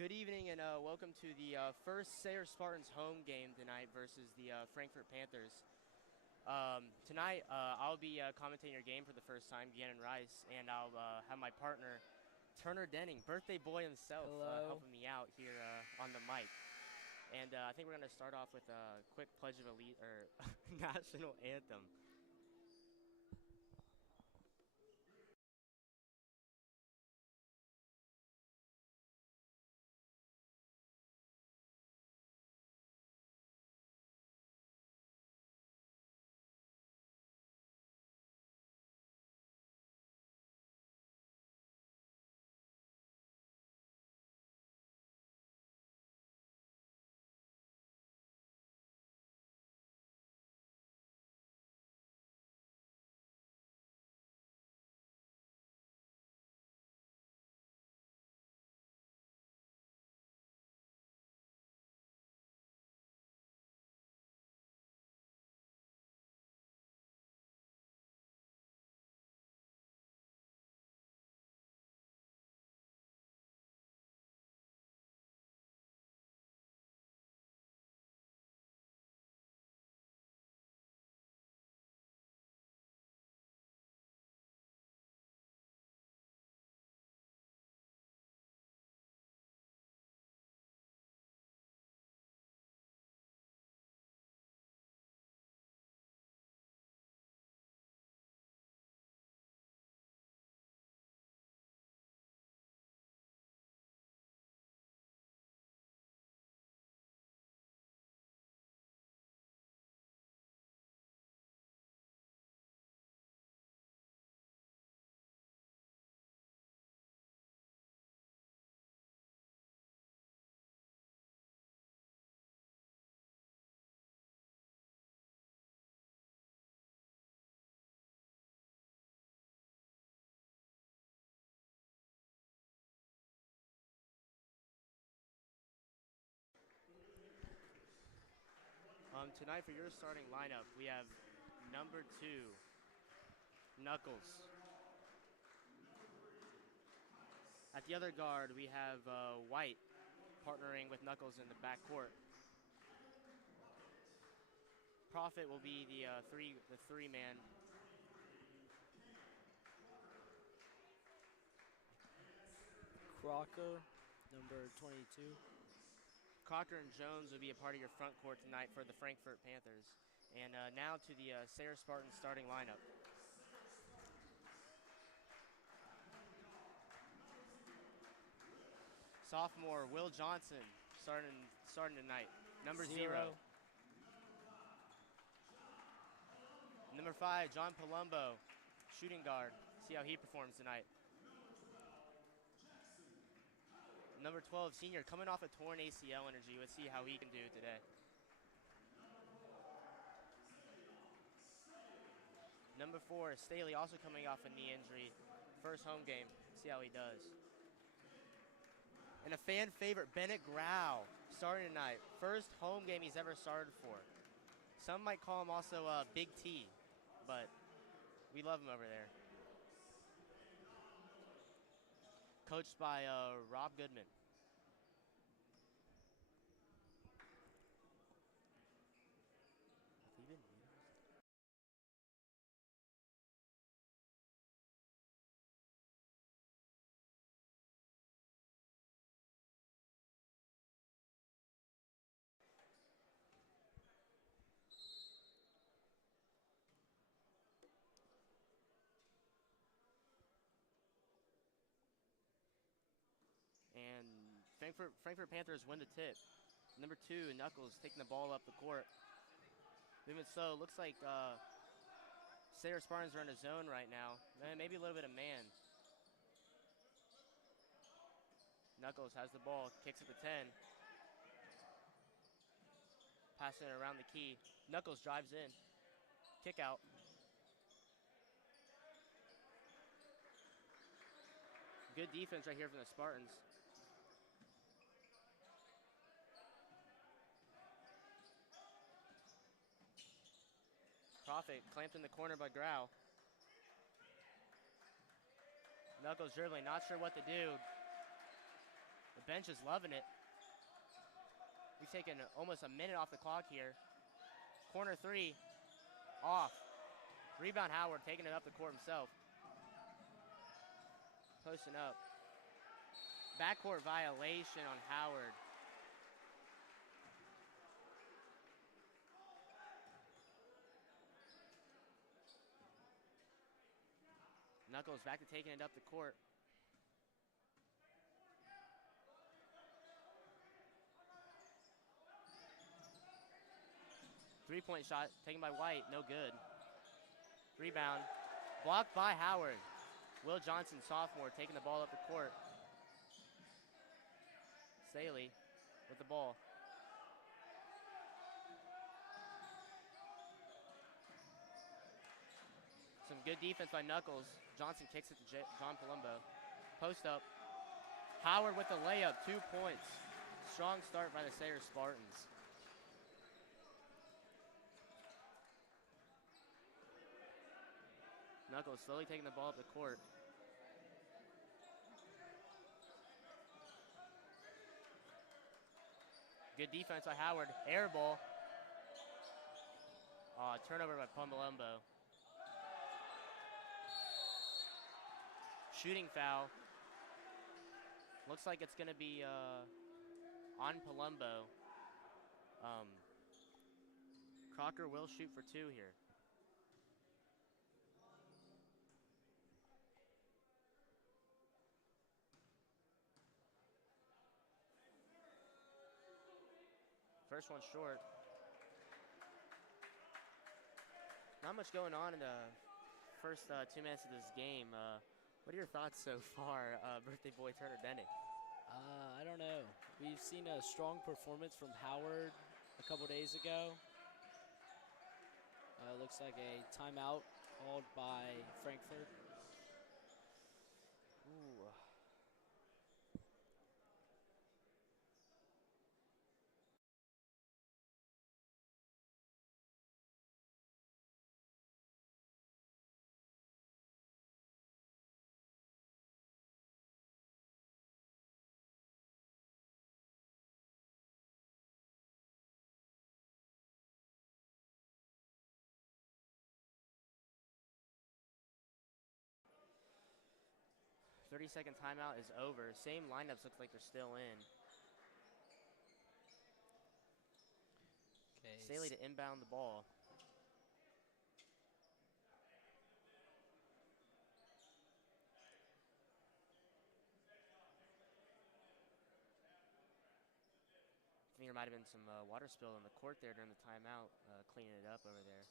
Good evening and welcome to the first Sayre Spartans home game tonight versus the Frankfort Panthers. Tonight I'll be commentating your game for the first time, Gannon Rice, and I'll have my partner Turner Denning, birthday boy himself, Hello. helping me out here on the mic. And I think we're going to start off with a quick Pledge of Allegiance or national anthem. Tonight for your starting lineup, we have number 2, Knuckles. At the other guard, we have White partnering with Knuckles in the backcourt. Prophet will be the three man. Crocker, number 22. Crocker and Jones will be a part of your front court tonight for the Frankfort Panthers. And now to the Sayre Spartans starting lineup. Sophomore Will Johnson starting tonight. Number 0. Number 5, John Palumbo, shooting guard. See how he performs tonight. Number 12, senior, coming off a torn ACL energy. Let's see how he can do today. Number 4, Staley, also coming off a knee injury. First home game. See how he does. And a fan favorite, Bennett Grau, starting tonight. First home game he's ever started for. Some might call him also Big T, but we love him over there. Coached by Rob Goodman. And Frankfort Panthers win the tip. Number 2, Knuckles, taking the ball up the court. Moving slow. Looks like Sayre Spartans are in a zone right now. Maybe a little bit of man. Knuckles has the ball, kicks at the 10. Passing it around the key. Knuckles drives in. Kick out. Good defense right here from the Spartans. Prophet clamped in the corner by Grau. Knuckles dribbling, not sure what to do. The bench is loving it. We've taken almost a minute off the clock here. Corner three, off. Rebound Howard, taking it up the court himself. Posting up. Backcourt violation on Howard. Knuckles back to taking it up the court. Three-point shot taken by White, no good. Rebound, blocked by Howard. Will Johnson, sophomore, taking the ball up the court. Sayre with the ball. Some good defense by Knuckles. Johnson kicks it to John Palumbo. Post up. Howard with the layup, 2 points. Strong start by the Sayre Spartans. Knuckles slowly taking the ball up the court. Good defense by Howard. Air ball. Turnover by Palumbo. Shooting foul. Looks like it's going to be on Palumbo. Crocker will shoot for 2 here. First one short. Not much going on in the first 2 minutes of this game. What are your thoughts so far, birthday boy Turner Denning? I don't know. We've seen a strong performance from Howard a couple days ago. Looks like a timeout called by Frankfort. Ooh. Thirty-second timeout is over. Same lineups look like they're still in. Okay. Sayre to inbound the ball. I think there might have been some water spill in the court there during the timeout, cleaning it up over there.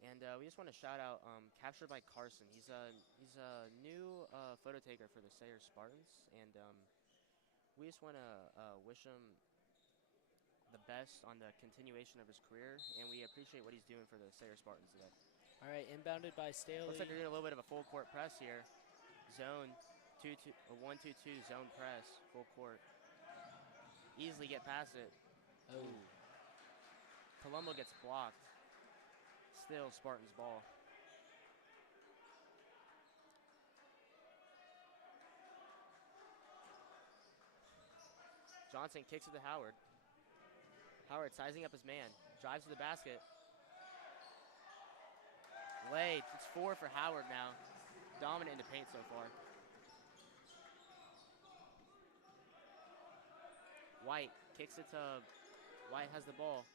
And we just want to shout out Captured by Carson. He's a new photo taker for the Sayre Spartans, and we just want to wish him the best on the continuation of his career, and we appreciate what he's doing for the Sayre Spartans today. All right, inbounded by Staley. Looks like they're doing a little bit of a full court press here. Zone 1-2-2 zone press, full court. Easily get past it. Oh. Palumbo gets blocked. Still Spartans ball. Johnson kicks it to Howard. Howard sizing up his man. Drives to the basket. Laid. It's 4 for Howard now. Dominant in the paint so far. White kicks it to... White has the ball.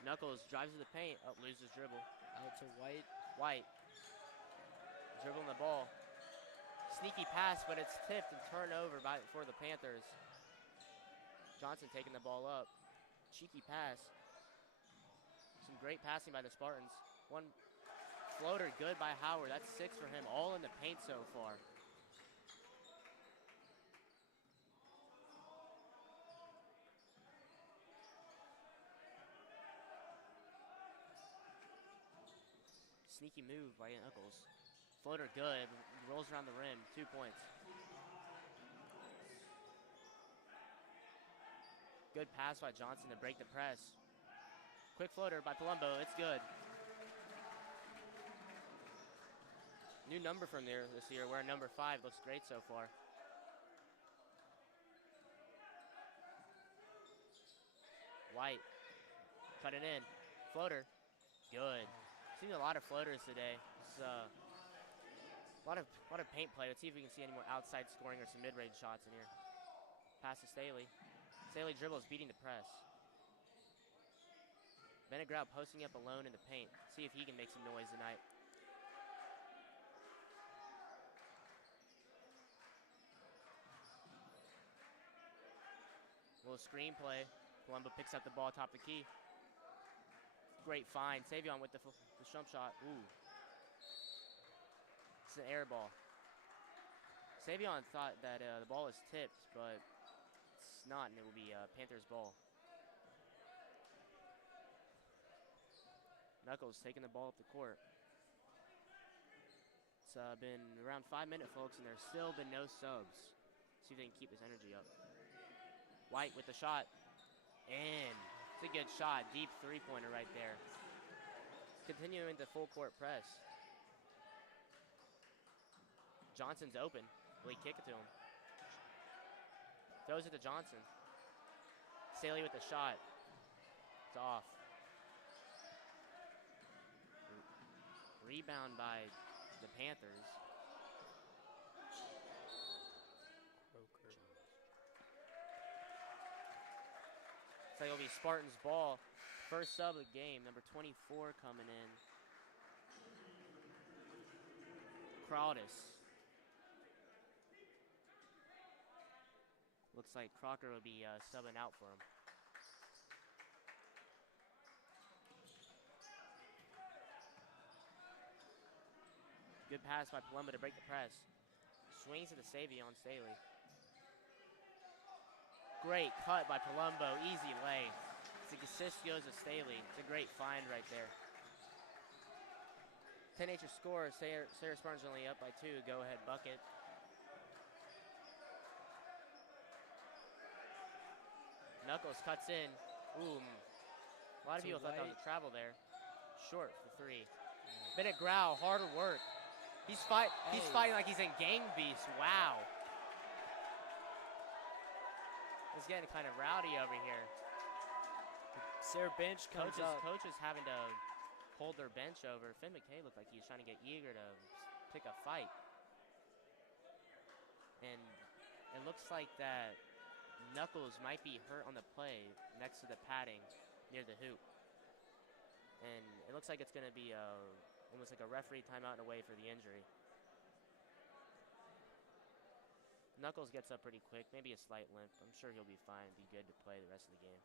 Knuckles drives to the paint. Oh, loses dribble. Out to White. White. Dribbling the ball. Sneaky pass, but it's tipped and turned over for the Panthers. Johnson taking the ball up. Cheeky pass. Some great passing by the Spartans. One floater good by Howard. That's 6 for him. All in the paint so far. Sneaky move by Knuckles. Floater good. Rolls around the rim. 2 points. Good pass by Johnson to break the press. Quick floater by Palumbo. It's good. New number from there this year. We're at number 5. Looks great so far. White. Cut it in. Floater. Good. Seen a lot of floaters today. It's, a lot of paint play. Let's see if we can see any more outside scoring or some mid-range shots in here. Pass to Staley. Staley dribbles, beating the press. Bennett Grau posting up alone in the paint. See if he can make some noise tonight. Little screen play. Palumbo picks up the ball top the key. Great find. Savion with the jump shot. Ooh. It's an air ball. Savion thought that the ball was tipped, but it's not, and it will be Panthers' ball. Knuckles taking the ball up the court. It's been around 5 minutes, folks, and there's still been no subs. See if they can keep this energy up. White with the shot. And it's a good shot. Deep three-pointer right there. Continuing the full court press. Johnson's open. Will he kick it to him? Throws it to Johnson. Staley with the shot. It's off. Rebound by the Panthers. So it'll be Spartans' ball. First sub of the game, number 24 coming in. Crowdis. Looks like Crocker will be subbing out for him. Good pass by Palumbo to break the press. Swings to the Savion Staley. Great cut by Palumbo, easy lay. The assist goes to Staley. It's a great find right there. 10-H score. Sayre Spartans only up by 2. Go ahead bucket. Knuckles cuts in. Ooh. A lot of people thought that was a travel there. Short for 3. Bennett Grau, hard work. He's fighting like he's in Gang Beast. Wow. It's getting kind of rowdy over here. Sayre bench comes up. Coaches having to hold their bench over. Finn McKay looked like he was trying to get eager to pick a fight. And it looks like that Knuckles might be hurt on the play next to the padding near the hoop. And it looks like it's going to be almost like a referee timeout and away for the injury. Knuckles gets up pretty quick, maybe a slight limp. I'm sure he'll be fine and be good to play the rest of the game.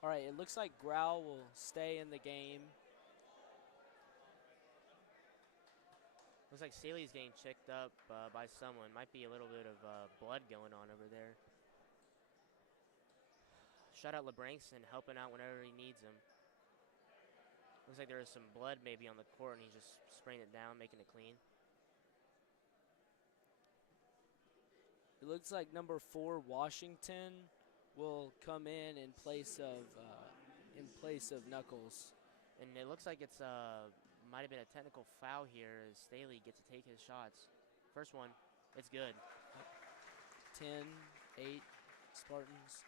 All right, it looks like Grau will stay in the game. Looks like Staley's getting checked up by someone. Might be a little bit of blood going on over there. Shout out LeBrankson helping out whenever he needs him. Looks like there is some blood maybe on the court and he's just spraying it down, making it clean. It looks like number 4, Washington, will come in place of Knuckles. And it looks like it's might have been a technical foul here as Staley gets to take his shots. First one, it's good. 10-8 Spartans.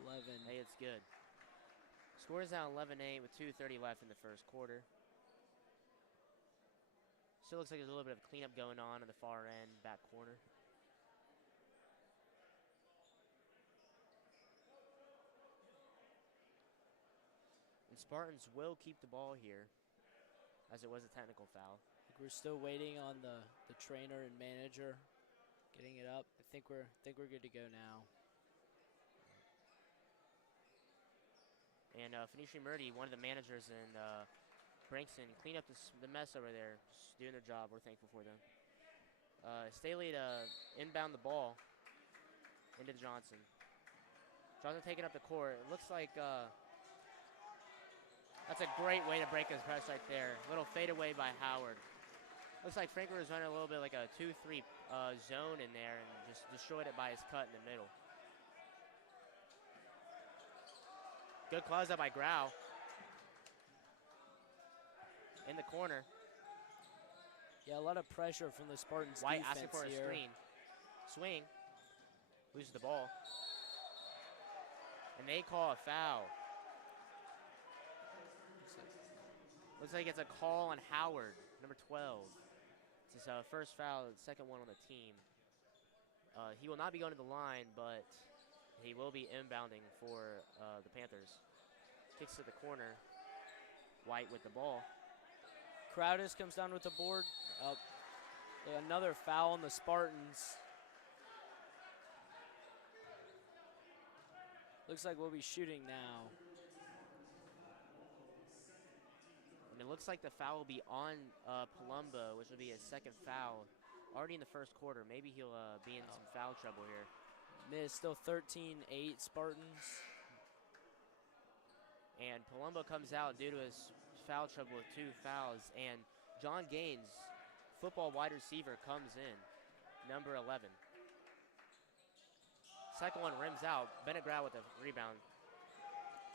11. Hey, it's good. Score is now 11-8 with 2:30 left in the first quarter. Still looks like there's a little bit of cleanup going on the far end, back corner. And Spartans will keep the ball here, as it was a technical foul. We're still waiting on the trainer and manager getting it up. I think we're good to go now. And Phoenicia Murdy, one of the managers in Brankston, clean up the mess over there. Just doing their job. We're thankful for them. Staley to inbound the ball into Johnson. Johnson taking up the court. It looks like that's a great way to break his press right there. Little fadeaway by Howard. Looks like Frankfort was running a little bit like a 2-3 zone in there and just destroyed it by his cut in the middle. Good closeout by Grau. In the corner. Yeah, a lot of pressure from the Spartans White defense asking for a here. screen. Swing. Loses the ball. And they call a foul. Looks like it's a call on Howard, number 12. It's his first foul, the second one on the team. He will not be going to the line, but he will be inbounding for the Panthers. Kicks to the corner. White with the ball. Crowdis comes down with the board. Another foul on the Spartans. Looks like we'll be shooting now. And it looks like the foul will be on Palumbo, which will be his second foul. Already in the first quarter. Maybe he'll be in some foul trouble here. Miss, still 13-8 Spartans. And Palumbo comes out due to his foul trouble with 2 fouls. And John Gaines, football wide receiver, comes in, number 11. Second one rims out. Bennett Grau with a rebound.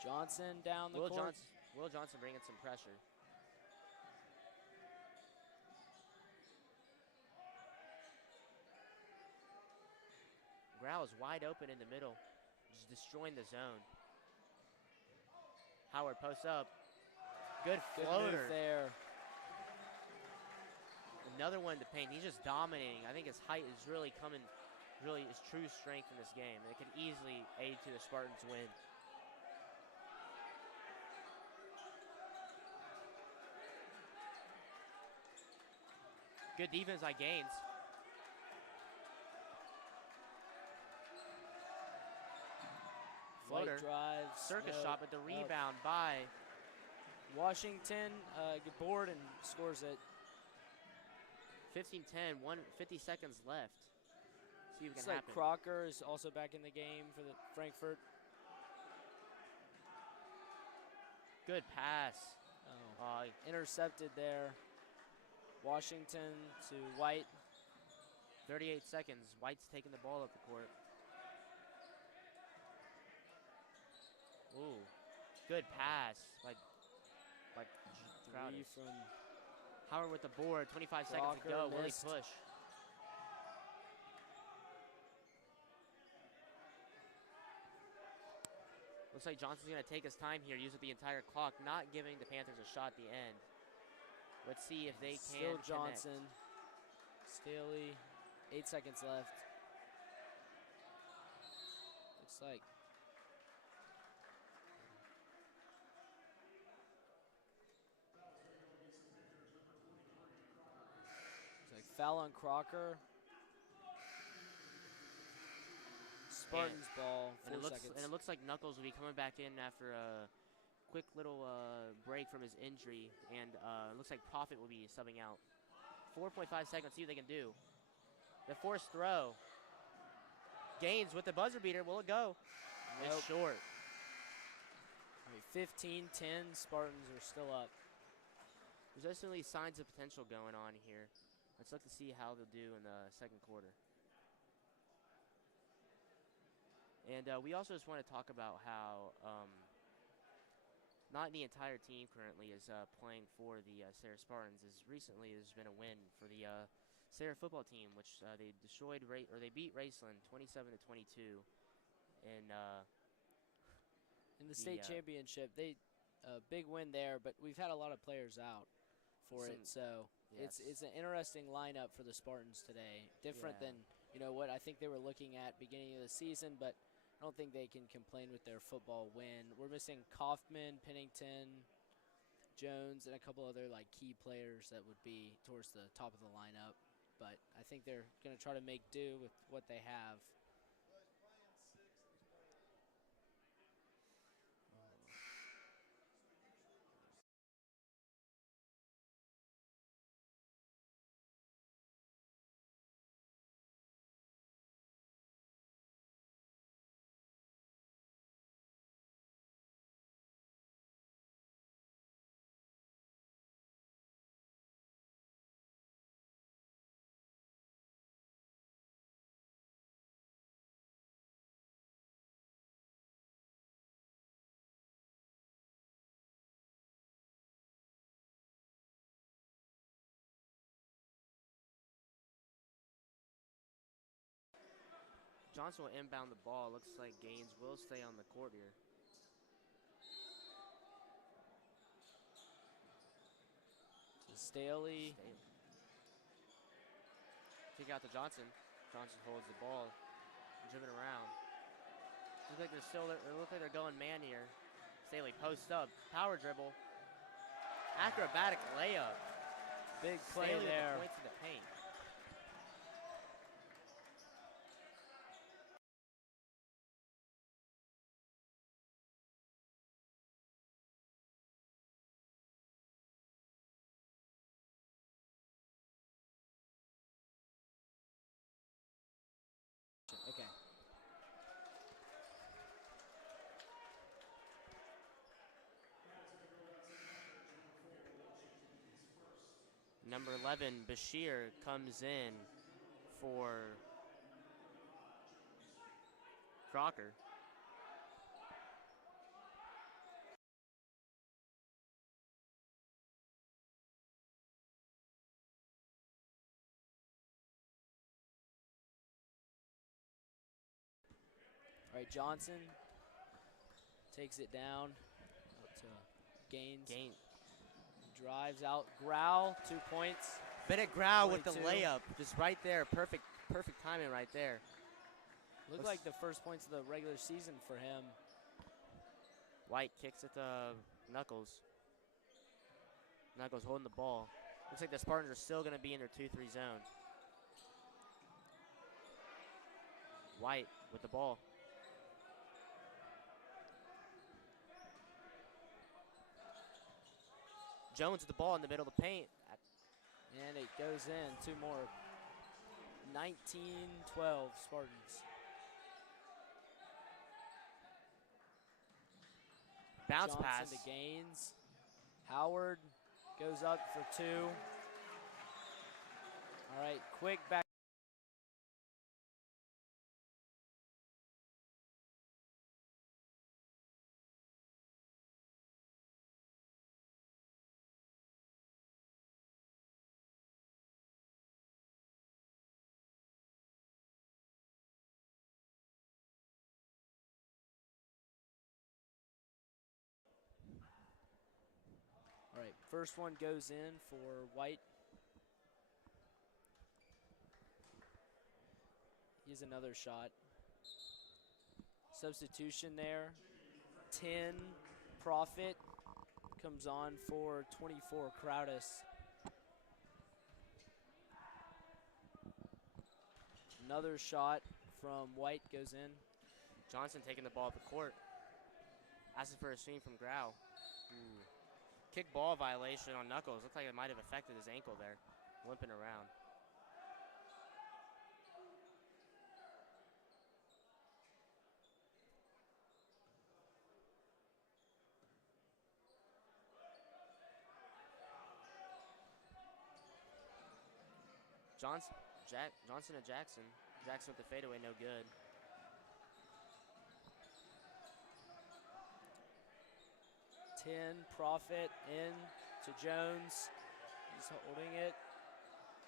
Johnson down the court. Will Johnson bringing some pressure. Grau is wide open in the middle, just destroying the zone. Howard posts up. Good floater. Move there. Another one to paint. He's just dominating. I think his height is really coming, really his true strength in this game. And it could easily aid to the Spartans' win. Good defense by Gaines. Floater. Drive. Circus shot, but the rebound by Washington. Good board and scores it. 15-10, 50 seconds left. See if it Looks can like happen. Crocker is also back in the game for the Frankfort. Good pass. Intercepted there. Washington to White. 38 seconds. White's taking the ball up the court. Ooh, good pass by Crowders. From Howard with the board. 25 seconds to go. Will he push? Looks like Johnson's going to take his time here, use up the entire clock, not giving the Panthers a shot at the end. Let's see if they can Still Johnson. Connect. Staley. 8 seconds left. Looks like foul on Crocker. Spartans ball. 4 seconds. And it looks like Knuckles will be coming back in after a quick little break from his injury. And it looks like Profit will be subbing out. 4.5 seconds, see what they can do. The forced throw. Gaines with the buzzer beater. Will it go? Nope. It's short. 15-10. Spartans are still up. There's definitely signs of potential going on here. Let's look to see how they'll do in the second quarter. And we also just want to talk about how not the entire team currently is playing for the Sayre Spartans. As recently, there's been a win for the Sayre football team, which they they beat Raceland 27-22, and in the state championship. They big win there, but we've had a lot of players out for it. So yes. it's an interesting lineup for the Spartans today. Different than what I think they were looking at beginning of the season, but I don't think they can complain with their football win. We're missing Kaufman, Pennington, Jones, and a couple other like key players that would be towards the top of the lineup. But I think they're going to try to make do with what they have. Johnson will inbound the ball. Looks like Gaines will stay on the court here. Staley. Kick out to Johnson. Johnson holds the ball, driven around. Looks like they're going man here. Staley posts up, power dribble, acrobatic layup. Big play Staley there. With the points in the paint. Okay. Number 11, Bashir, comes in for Crocker. All right, Johnson takes it down to Gaines. Drives out. Grau, 2 points. Bennett Grau with the 22. layup, just right there. Perfect timing right there. Looked like the first points of the regular season for him. White kicks it to Knuckles. Knuckles holding the ball. Looks like the Spartans are still going to be in their 2-3 zone. White with the ball. Jones with the ball in the middle of the paint. And it goes in. 2 more. 19-12 Spartans. Bounce Johnson pass. to Gaines. Howard goes up for 2. All right, quick back. All right, first one goes in for White. Here's another shot. Substitution there. 10 Profit comes on for 24 Crowdis. Another shot from White goes in. Johnson taking the ball up the court. Asking for a screen from Grau. Ooh. Kick ball violation on Knuckles. Looks like it might have affected his ankle there. Limping around. Johnson to Jackson. Jackson with the fadeaway, no good. Profit in to Jones. He's holding it.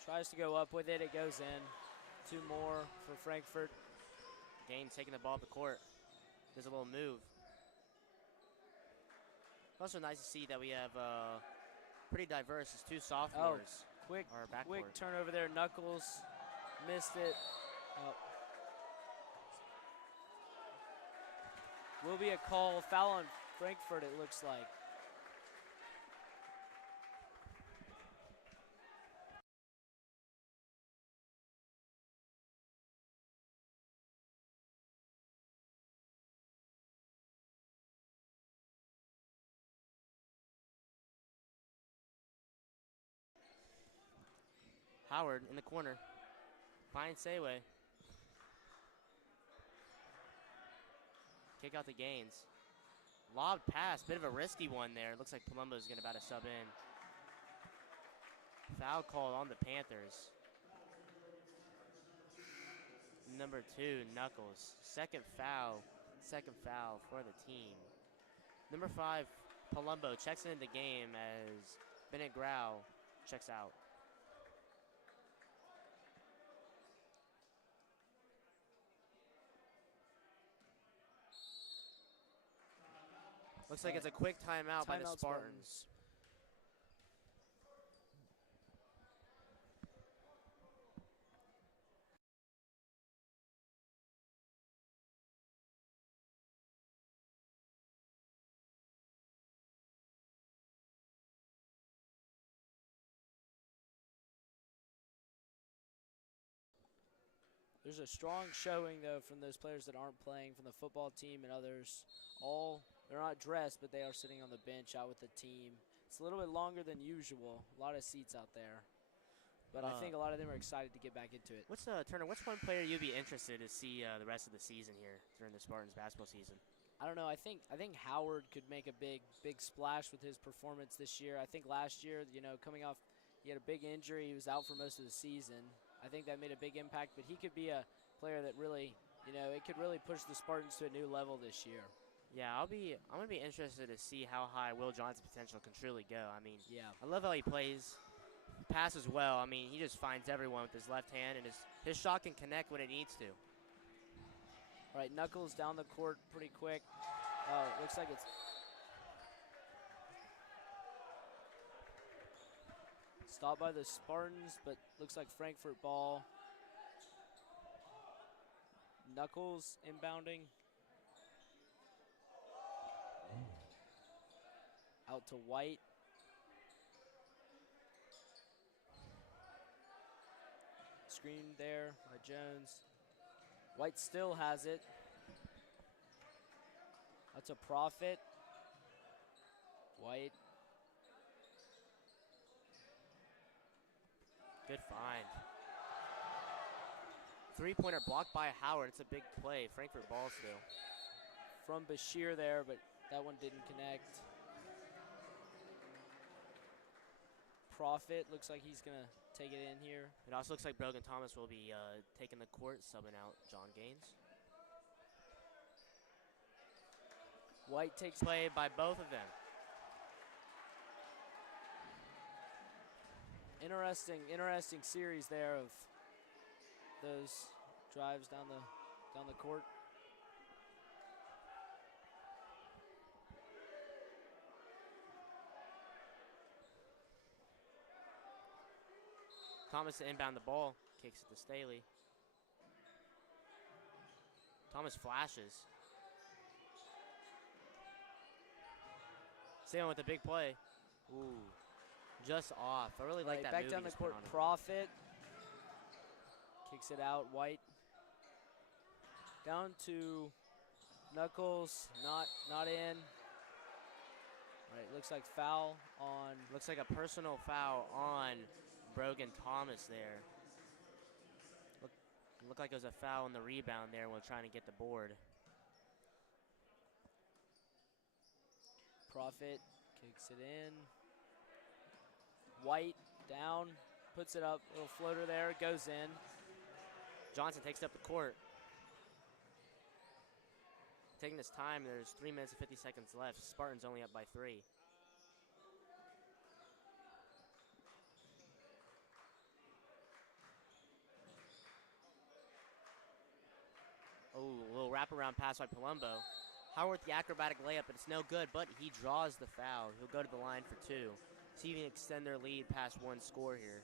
Tries to go up with it. It goes in. 2 more for Frankfort. Gaines taking the ball up the court. There's a little move. Also nice to see that we have pretty diverse. It's two sophomores. Quick backcourt. turnover there. Knuckles missed it. Will be a call. Foul on Frankfort, it looks like. Howard in the corner. Finds Sayre. Kick out the Gaines. Lob pass, bit of a risky one there. Looks like Palumbo's going to about to sub in. Foul call on the Panthers. Number 2, Knuckles. Second foul for the team. Number 5, Palumbo checks into the game as Bennett Grau checks out. Looks like it's a quick timeout by the Spartans. There's a strong showing, though, from those players that aren't playing, from the football team and others. They're not dressed, but they are sitting on the bench out with the team. It's a little bit longer than usual. A lot of seats out there. But I think a lot of them are excited to get back into it. Turner, what's one player you'd be interested to see the rest of the season here during the Spartans basketball season? I don't know. I think Howard could make a big splash with his performance this year. I think last year, coming off, he had a big injury. He was out for most of the season. I think that made a big impact, but he could be a player that really, it could really push the Spartans to a new level this year. Yeah, I'm gonna be interested to see how high Will Johnson's potential can truly go. I mean, yeah, I love how he plays, passes well. I mean, he just finds everyone with his left hand, and his shot can connect when it needs to. All right, Knuckles down the court pretty quick. Oh, it looks like it's stopped by the Spartans, but looks like Frankfort ball. Knuckles inbounding. Out to White. Screen there by Jones. White still has it. That's a Profit. White. Good find. Three-pointer blocked by Howard. It's a big play. Frankfort ball still. From Bashir there, but that one didn't connect. Profit looks like he's going to take it in here. It also looks like Brogan Thomas will be taking the court, subbing out John Gaines. White takes play by both of them. Interesting series there of those drives down the court. Thomas to inbound the ball, kicks it to Staley. Thomas flashes. Staley with a big play. Ooh, just off. I really like that back move down the he's put court. on him. Profit kicks it out. White down to Knuckles. Not in. All right, looks like foul on. Looks like a personal foul on Brogan Thomas there. Looked like it was a foul on the rebound there when trying to get the board. Profit kicks it in. White down, puts it up, little floater there, goes in. Johnson takes up the court. Taking this time, there's 3 minutes and 50 seconds left. Spartans only up by 3. Oh, a little wraparound pass by Palumbo. Howard with the acrobatic layup, but it's no good, but he draws the foul. He'll go to the line for 2. see if you can extend their lead past one score here.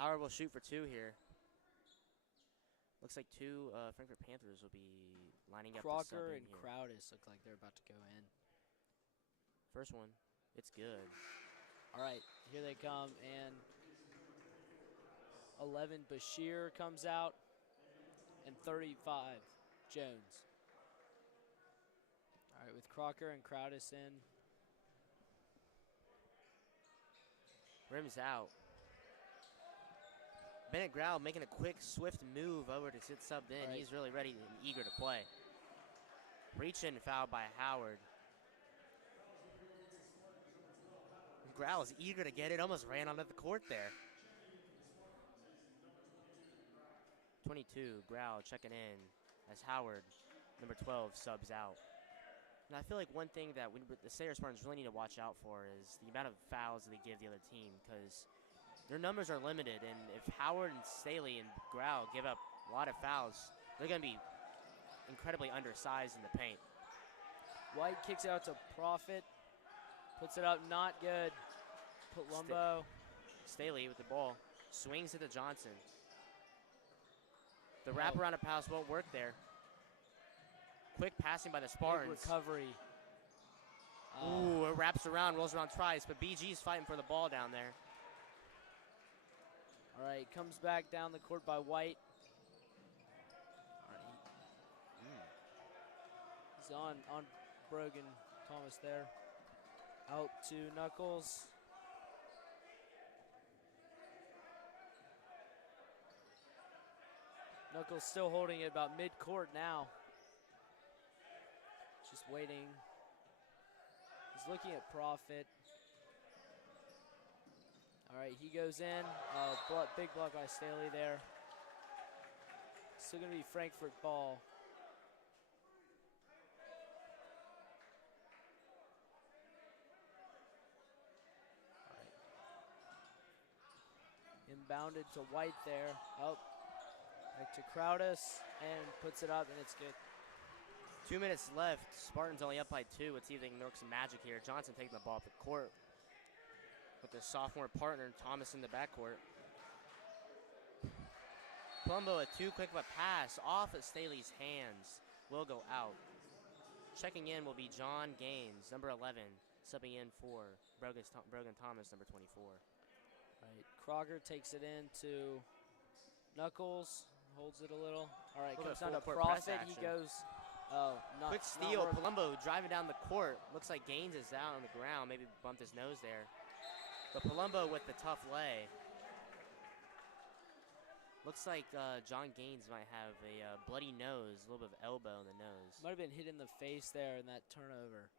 Howard will shoot for two here. Looks like two Frankfort Panthers will be lining up to sub Crocker in and here. Crowdis look like they're about to go in. First one, it's good. All right, here they come, and 11 Bashir comes out, and 35 Jones. All right, with Crocker and Crowdis in. Rims out. Bennett Grau making a quick, swift move over to sit subbed in. Right. He's really ready and eager to play. Reach in foul by Howard. Grau is eager to get it, almost ran onto the court there. 22, Grau checking in as Howard, number 12, subs out. And I feel like one thing that the Sayre Spartans really need to watch out for is the amount of fouls they give the other team, because their numbers are limited, and if Howard and Staley and Grau give up a lot of fouls, they're going to be incredibly undersized in the paint. White kicks out to Profit, puts it up, not good. Palumbo. Staley with the ball, swings it to Johnson. The wraparound of pass won't work there. Quick passing by the Spartans. Big recovery. Ooh, it wraps around, rolls around twice, but BG's fighting for the ball down there. All right, comes back down the court by White. All right. He's on Brogan Thomas there. Out to Knuckles. Knuckles still holding it about mid-court now. Just waiting. He's looking at Profit. All right, he goes in. Big block by Staley there. Still going to be Frankfort ball. All right. Inbounded to White there. Up. Back to Crowdis, and puts it up, and it's good. 2 minutes left. Spartans only up by 2. Let's see if they can work some magic here. Johnson taking the ball up the court with his sophomore partner, Thomas, in the backcourt. Palumbo, a too quick of a pass off of Staley's hands. Will go out. Checking in will be John Gaines, number 11, subbing in for Brogan Thomas, number 24. Right, Crocker takes it into Knuckles, holds it a little. All right, comes down to Profit. He goes. Quick steal. Palumbo driving down the court. Looks like Gaines is down on the ground. Maybe bumped his nose there. But Palumbo with the tough lay. Looks like John Gaines might have a bloody nose, a little bit of elbow in the nose. Might have been hit in the face there in that turnover.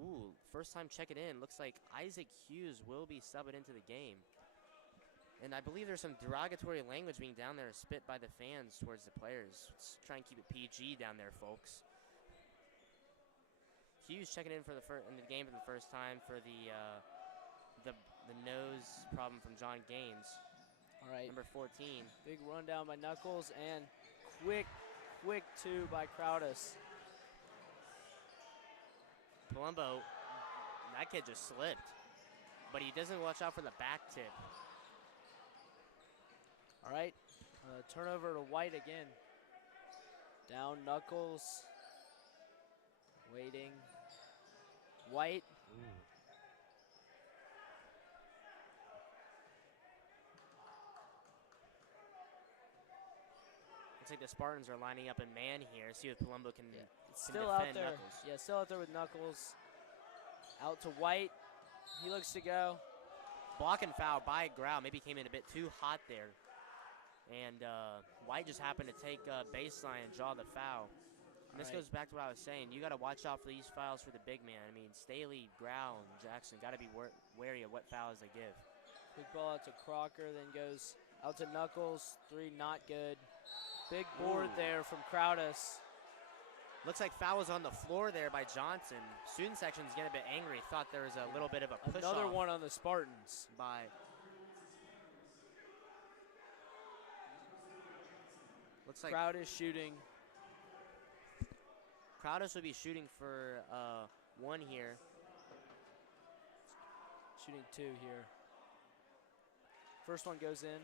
Ooh, first time checking in. Looks like Isaac Hughes will be subbing into the game. And I believe there's some derogatory language being down there spit by the fans towards the players. Let's try and keep it PG down there, folks. Hughes checking in for the game for the first time for the nose problem from John Gaines. All right. Number 14. Big rundown by Knuckles, and quick two by Crowdis. Palumbo, that kid just slipped, but he doesn't watch out for the back tip. All right, turnover to White again. Down Knuckles, waiting. White. Ooh. Looks like the Spartans are lining up in man here. See if Palumbo can, still defend out there. Knuckles. Yeah, still out there with Knuckles. Out to White. He looks to go. Block and foul by Grau. Maybe came in a bit too hot there. And White just happened to take baseline and draw the foul. And this goes back to what I was saying. You got to watch out for these fouls for the big man. I mean, Staley, Grau, and Jackson got to be wary of what fouls they give. Quick ball out to Crocker, then goes out to Knuckles. 3 not good. Big board there from Crowdis. Looks like foul was on the floor there by Johnson. Student section's getting a bit angry. Thought there was a little bit of a push Another one on the Spartans. By Looks like Crowd is shooting. Crowdus will be shooting for 1 here. Shooting 2 here. First one goes in.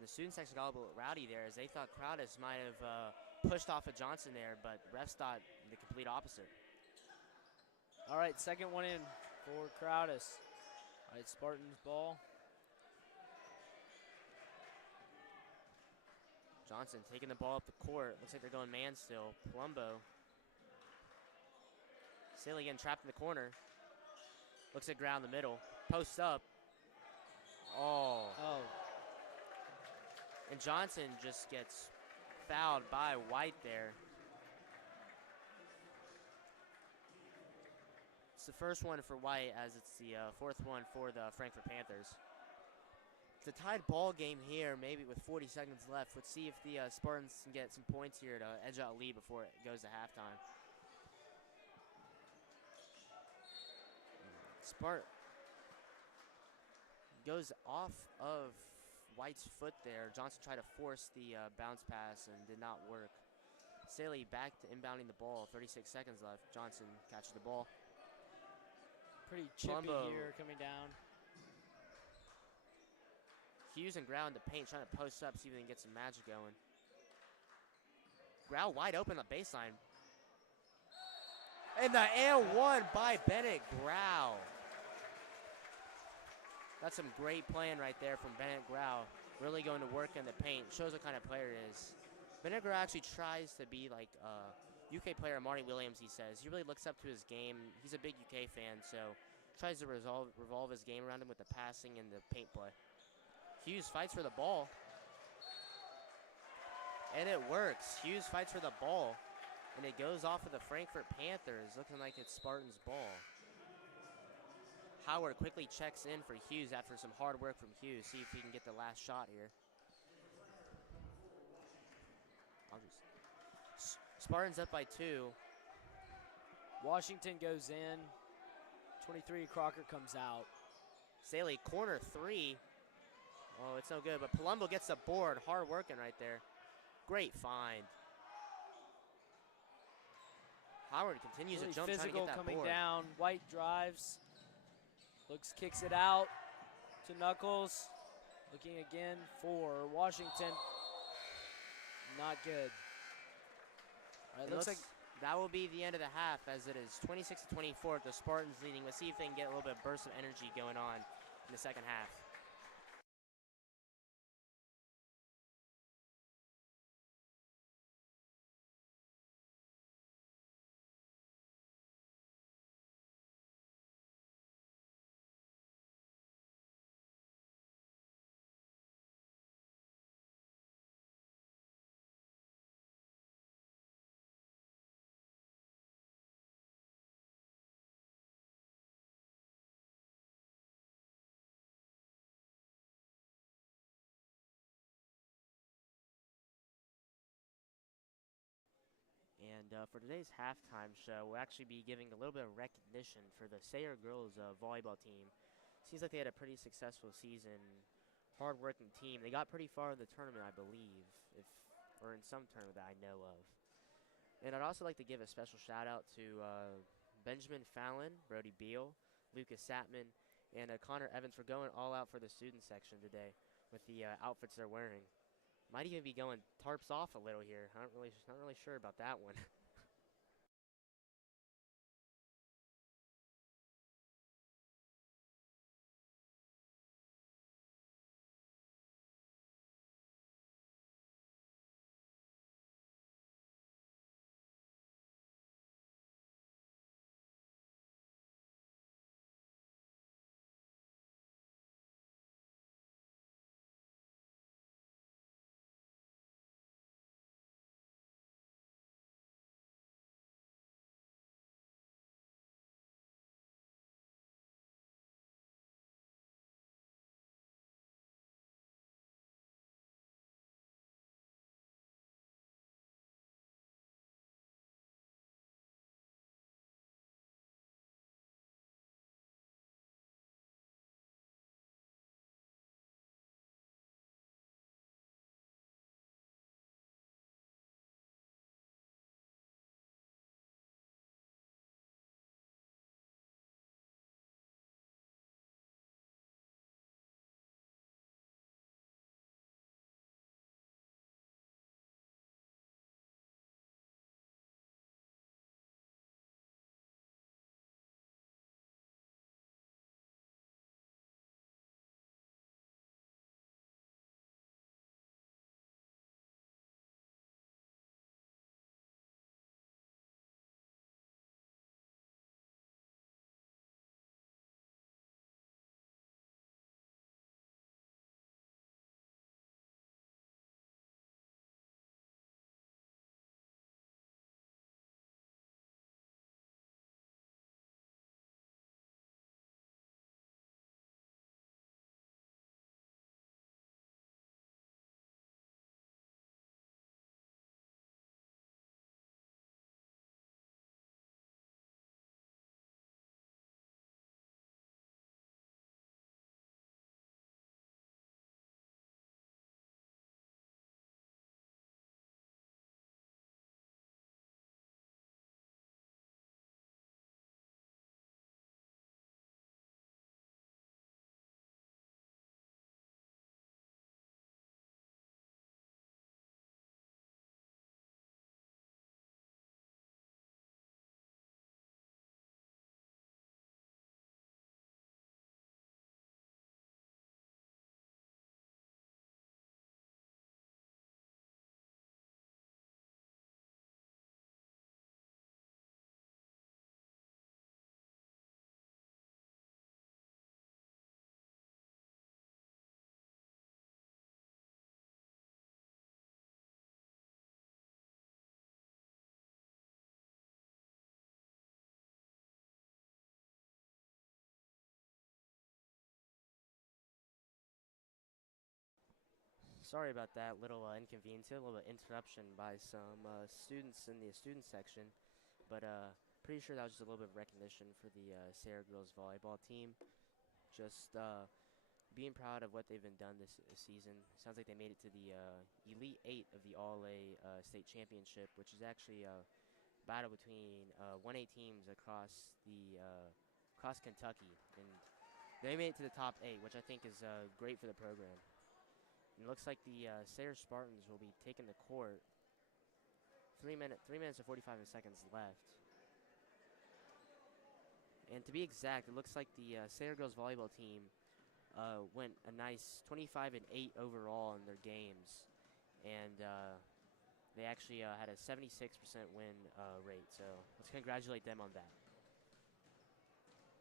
The student section got a little rowdy there as they thought Crowdus might have pushed off of Johnson there, but refs thought the complete opposite. All right, second one in for Crowdus. All right, Spartans ball. Johnson taking the ball up the court. Looks like they're going man still. Palumbo. Sayre again trapped in the corner. Looks at ground in the middle. Posts up. Oh. And Johnson just gets fouled by White there. It's the first one for White as it's the 4th one for the Frankfort Panthers. It's a tied ball game here, maybe with 40 seconds left. Let's see if the Spartans can get some points here to edge out a lead before it goes to halftime. Spart goes off of White's foot there. Johnson tried to force the bounce pass and did not work. Sayre back to inbounding the ball. 36 seconds left. Johnson catches the ball. Pretty chippy Palumbo here coming down. Hughes and Grau in the paint trying to post up, see if they can get some magic going. Grau wide open on the baseline. And the and one by Bennett Grau. That's some great playing right there from Bennett Grau. Really going to work in the paint. Shows what kind of player he is. Bennett Grau actually tries to be like UK player Marty Williams, he says. He really looks up to his game. He's a big UK fan, so tries to revolve his game around him with the passing and the paint play. Hughes fights for the ball. And it works. Hughes fights for the ball. And it goes off of the Frankfort Panthers, looking like it's Spartans' ball. Howard quickly checks in for Hughes after some hard work from Hughes. See if he can get the last shot here. Spartans up by 2. Washington goes in. 23, Crocker comes out. Sayre, corner 3. Oh, it's no good, but Palumbo gets the board. Hard working right there. Great find. Howard continues Really to jump, trying to physical get that coming board. down. White drives. Kicks it out to Knuckles. Looking again for Washington. Not good. All right, looks like that will be the end of the half, as it is 26-24. The Spartans leading. Let's see if they can get a little bit of burst of energy going on in the second half. And for today's halftime show, we'll actually be giving a little bit of recognition for the Sayre girls volleyball team. Seems like they had a pretty successful season. Hard-working team. They got pretty far in the tournament, I believe, or in some tournament that I know of. And I'd also like to give a special shout-out to Benjamin Fallon, Brody Beal, Lucas Satman, and Connor Evans for going all out for the student section today with the outfits they're wearing. Might even be going tarps off a little here. Not really sure about that one. Sorry about that little inconvenience, a little bit interruption by some students in the student section, but pretty sure that was just a little bit of recognition for the Sayre girls volleyball team. Just being proud of what they've been done this season. Sounds like they made it to the Elite Eight of the All-A State Championship, which is actually a battle between 1A teams across Kentucky, and they made it to the top 8, which I think is great for the program. And it looks like the Sayre Spartans will be taking the court. 3 minutes and 45 seconds left. And to be exact, it looks like the Sayre girls volleyball team went a nice 25-8 overall in their games, and they actually had a 76% win rate. So let's congratulate them on that.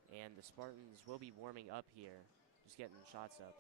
And the Spartans will be warming up here, just getting shots up.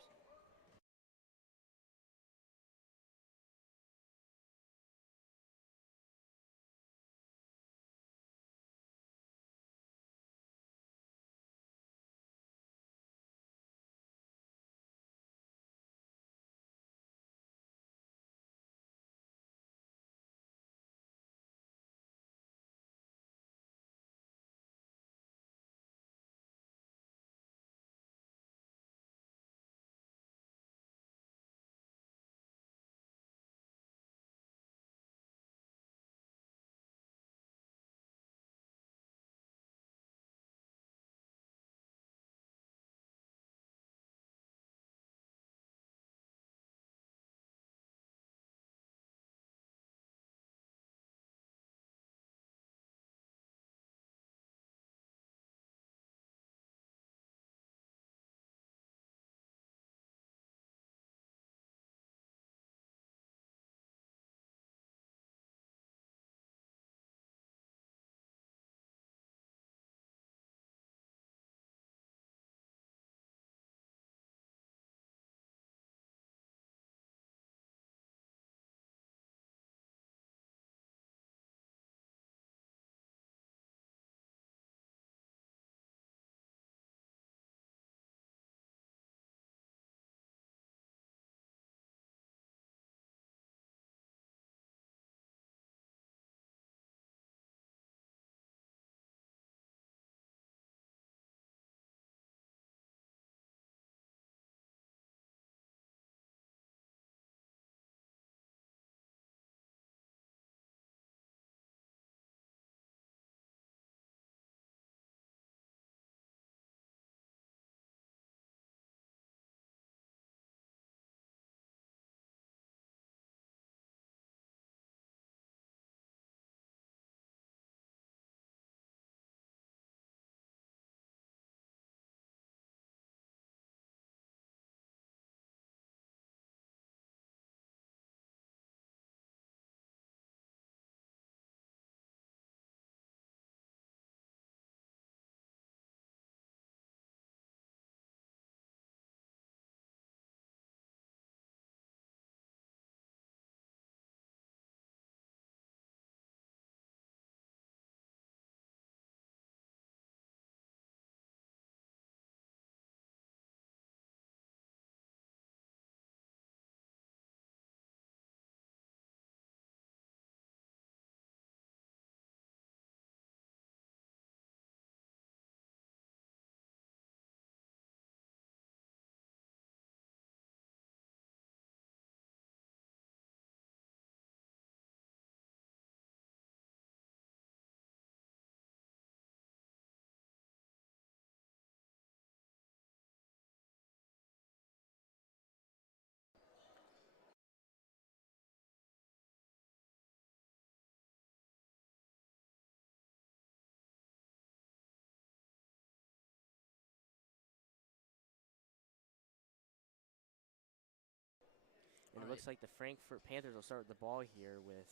And it looks like the Frankfort Panthers will start with the ball here with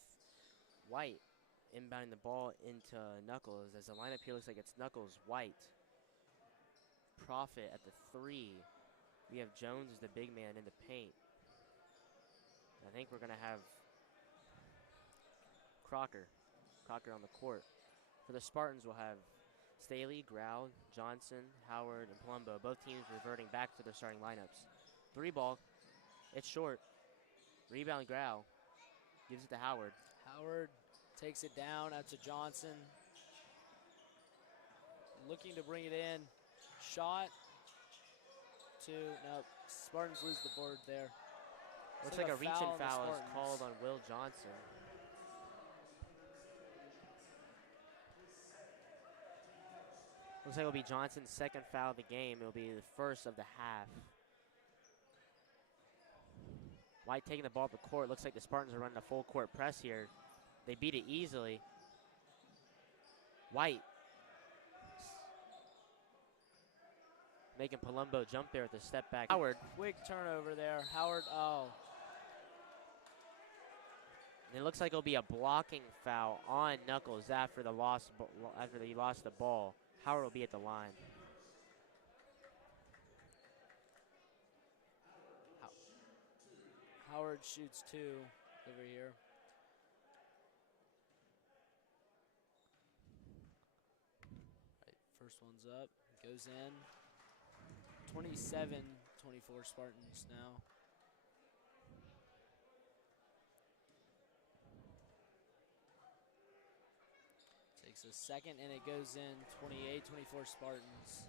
White inbounding the ball into Knuckles. As the lineup here looks like it's Knuckles, White, Profit at the 3. We have Jones as the big man in the paint. I think we're going to have Crocker on the court. For the Spartans, we'll have Staley, Grau, Johnson, Howard, and Palumbo. Both teams reverting back to their starting lineups. 3 ball. It's short. Rebound Grau. Gives it to Howard. Howard takes it down out to Johnson. Looking to bring it in. Shot. Nope. Spartans lose the board there. Looks like a reach-in foul is called on Will Johnson. Looks like it'll be Johnson's second foul of the game. It'll be the first of the half. White taking the ball up the court. Looks like the Spartans are running a full court press here. They beat it easily. White making Palumbo jump there with a step back. Howard. Quick turnover there. Howard, oh. And it looks like it'll be a blocking foul on Knuckles after he lost the ball. Howard will be at the line. Howard shoots 2 over here. Right, first one's up, goes in. 27-24 Spartans now. Takes a second and it goes in. 28-24 Spartans.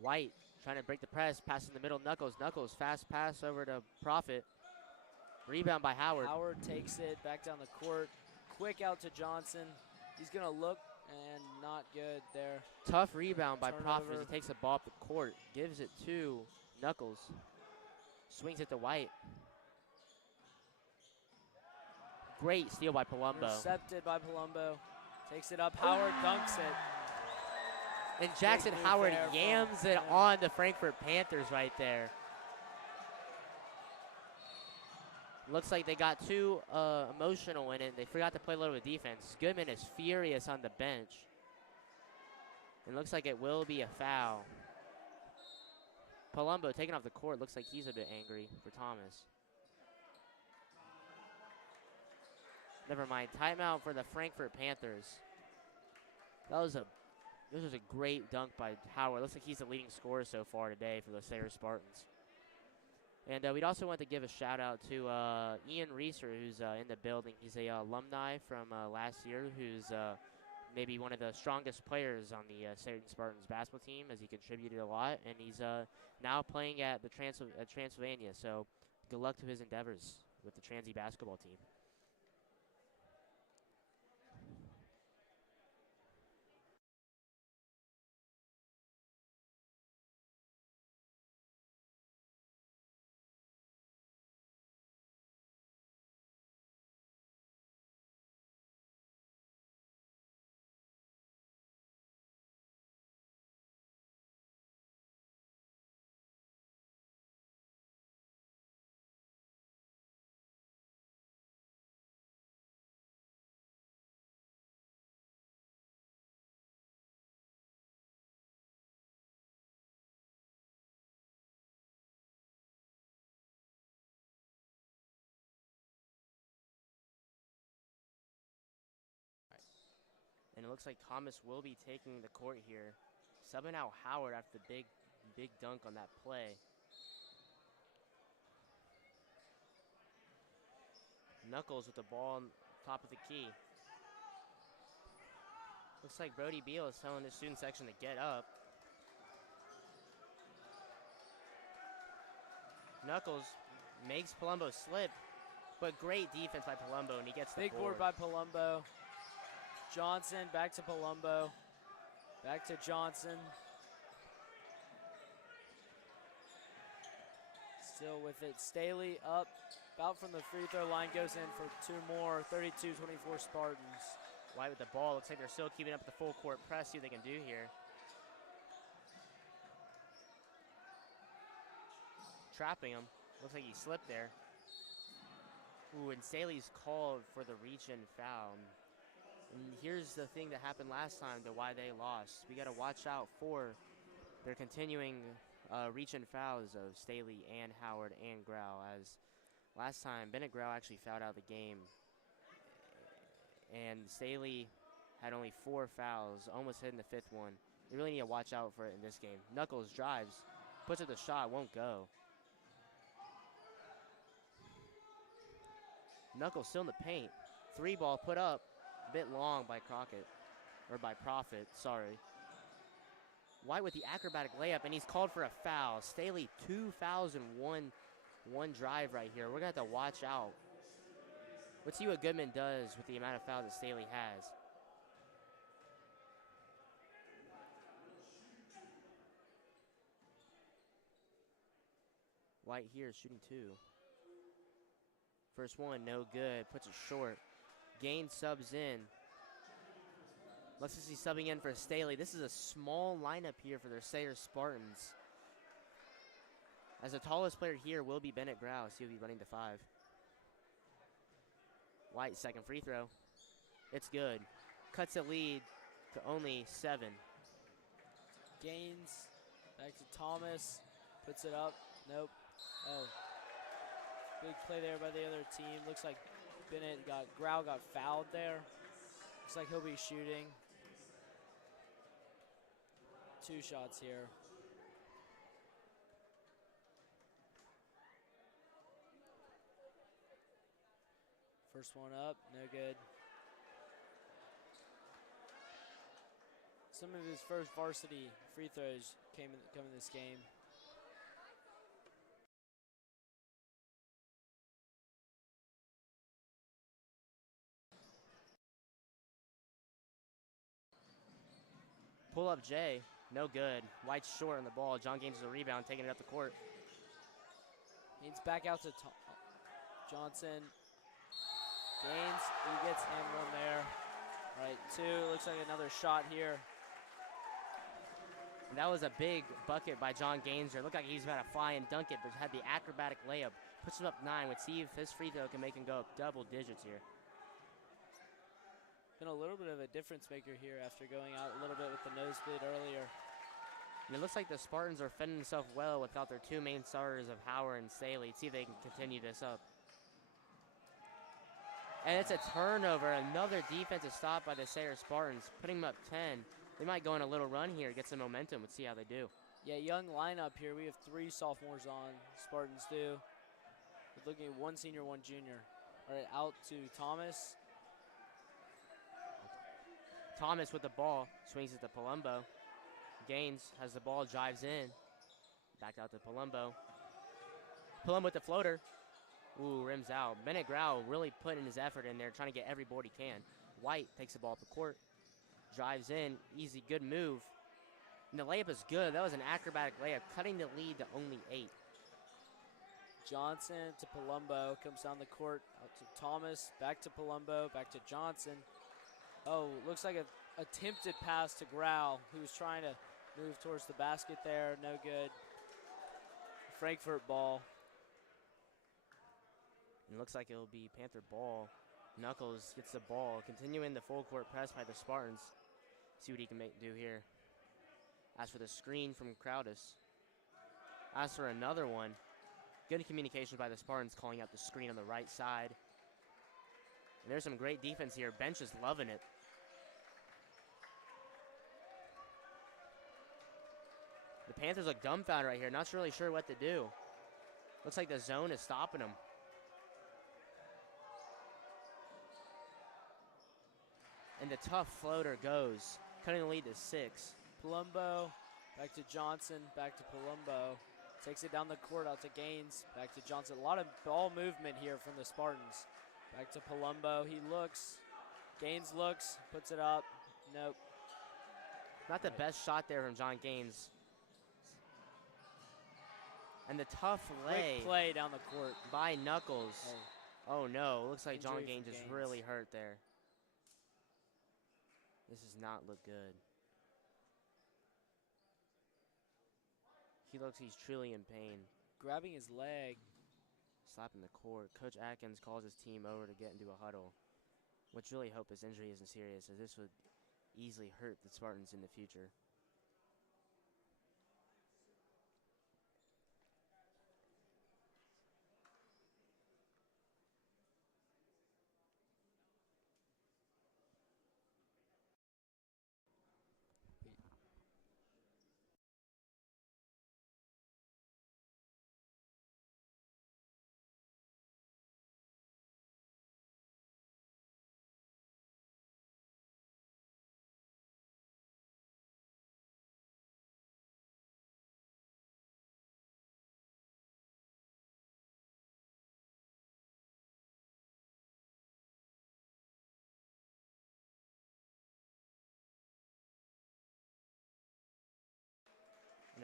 White trying to break the press, pass in the middle. Knuckles, fast pass over to Profit. Rebound by Howard. Howard takes it back down the court. Quick out to Johnson. He's going to look and not good there. Tough rebound by Turnover. Profit as he takes the ball up the court. Gives it to Knuckles. Swings it to White. Great steal by Palumbo. Intercepted by Palumbo. Takes it up. Howard dunks it. And Jackson Howard yams it on the Frankfort Panthers right there. Looks like they got too emotional in it. They forgot to play a little bit of defense. Goodman is furious on the bench. It looks like it will be a foul. Palumbo taken off the court. Looks like he's a bit angry for Thomas. Never mind. Timeout for the Frankfort Panthers. This was a great dunk by Howard. Looks like he's the leading scorer so far today for the Sayre Spartans. And we'd also want to give a shout out to Ian Reeser, who's in the building. He's a alumni from last year, who's maybe one of the strongest players on the Sayre Spartans basketball team, as he contributed a lot. And he's now playing at the Transylvania. So good luck to his endeavors with the Transy basketball team. And it looks like Thomas will be taking the court here. Subbing out Howard after the big dunk on that play. Knuckles with the ball on top of the key. Looks like Brody Beal is telling the student section to get up. Knuckles makes Palumbo slip, but great defense by Palumbo, and he gets the big board by Palumbo. Johnson back to Palumbo. Back to Johnson. Still with it. Staley up, out from the free throw line, goes in for 2 more. 32-24 Spartans. White with the ball. Looks like they're still keeping up the full court press. See what they can do here. Trapping him. Looks like he slipped there. Ooh, and Staley's called for the reach-in foul. And here's the thing that happened last time to why they lost. We got to watch out for their continuing reach-in fouls of Staley and Howard and Grau, as last time Bennett Grau actually fouled out the game. And Staley had only 4 fouls, almost hitting the 5th one. You really need to watch out for it in this game. Knuckles drives, puts up the shot, won't go. Knuckles still in the paint. 3-ball put up, a bit long by Crockett, or by Profit, sorry. White with the acrobatic layup, and he's called for a foul. Staley, 2 fouls in one drive right here. We're going to have to watch out. Let's see what Goodman does with the amount of fouls that Staley has. White here is shooting 2. First one, no good. Puts it short. Gaines subs in. Let's see subbing in for Staley. This is a small lineup here for their Sayre Spartans. As the tallest player here will be Bennett Grouse. He'll be running to 5. White, second free throw. It's good. Cuts the lead to only 7. Gaines, back to Thomas. Puts it up. Nope. Oh. Big play there by the other team. Looks like Grau got fouled there. Looks like he'll be shooting. 2 shots here. First one up, no good. Some of his first varsity free throws come in this game. Pull up Jay, no good. White's short on the ball. John Gaines is a rebound, taking it up the court. Gaines back out to Johnson. Gaines, he gets him one there. Right, 2, looks like another shot here. And that was a big bucket by John Gaines. It looked like he was about to fly and dunk it, but had the acrobatic layup. Puts him up 9. Let's see if his free throw can make him go up double digits here. Been a little bit of a difference maker here after going out a little bit with the nosebleed earlier. And it looks like the Spartans are fending themselves well without their 2 main starters of Howard and Staley. Let's see if they can continue this up. And it's a turnover. Another defensive stop by the Sayre Spartans, putting them up 10. They might go on a little run here, get some momentum. Let's see how they do. Yeah, young lineup here. We have 3 sophomores on. Spartans do. We're looking at 1 senior, 1 junior. All right, out to Thomas. Thomas with the ball, swings it to Palumbo. Gaines has the ball, drives in. Back out to Palumbo. Palumbo with the floater. Ooh, rims out. Bennett Grau really putting his effort in there, trying to get every board he can. White takes the ball up the court, drives in, easy, good move. And the layup is good. That was an acrobatic layup, cutting the lead to only 8. Johnson to Palumbo, comes down the court, out to Thomas, back to Palumbo, back to Johnson. Oh, looks like an attempted pass to Grau, who was trying to move towards the basket there. No good. Frankfort ball. It looks like it'll be Panther ball. Knuckles gets the ball, continuing the full court press by the Spartans. See what he can do here. As for the screen from Crowdis. As for another one. Good communication by the Spartans, calling out the screen on the right side. And there's some great defense here. Bench is loving it. The Panthers look dumbfounded right here. Not really sure what to do. Looks like the zone is stopping them. And the tough floater goes, cutting the lead to 6. Palumbo, back to Johnson, back to Palumbo. Takes it down the court, out to Gaines, back to Johnson. A lot of ball movement here from the Spartans. Back to Palumbo, he looks. Gaines looks, puts it up. Nope. Not the best shot there from John Gaines. And the tough lay. Quick play down the court. By Knuckles. Oh no, looks like John Gaines is Gaines. really hurt there. This does not look good. He looks, he's truly in pain. Grabbing his leg. Slapping the court. Coach Atkins calls his team over to get into a huddle. Let's really hope his injury isn't serious, as this would easily hurt the Spartans in the future.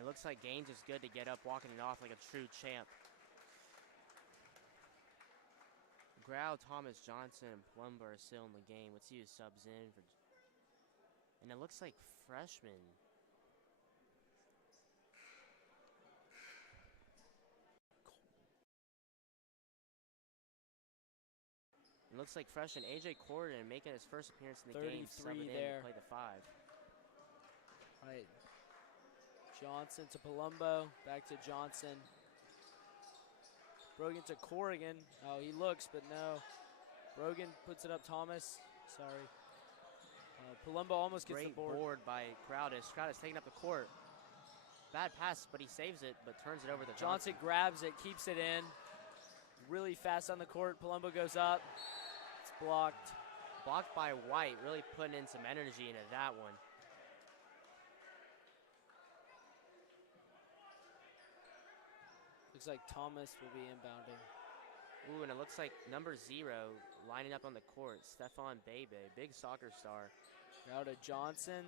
looks like Gaines is good to get up, walking it off like a true champ. Grau, Thomas, Johnson, and Plumber are still in the game. Let's see who subs in for. And it looks like freshmen. It looks like freshman AJ Corden making his first appearance in the game. 33 there. To play the 5. Right. Johnson to Palumbo. Back to Johnson. Brogan to Corrigan. Oh, he looks, but no. Brogan puts it up. Thomas. Sorry. Palumbo almost gets the board. Great board by Crowdis. Crowdis taking up the court. Bad pass, but he saves it, but turns it over to Johnson. Johnson grabs it, keeps it in. Really fast on the court. Palumbo goes up. It's blocked. Blocked by White, really putting in some energy into that one. Looks like Thomas will be inbounding. Ooh, and it looks like number 0 lining up on the court. Stephon Bebe, big soccer star. Grau to Johnson.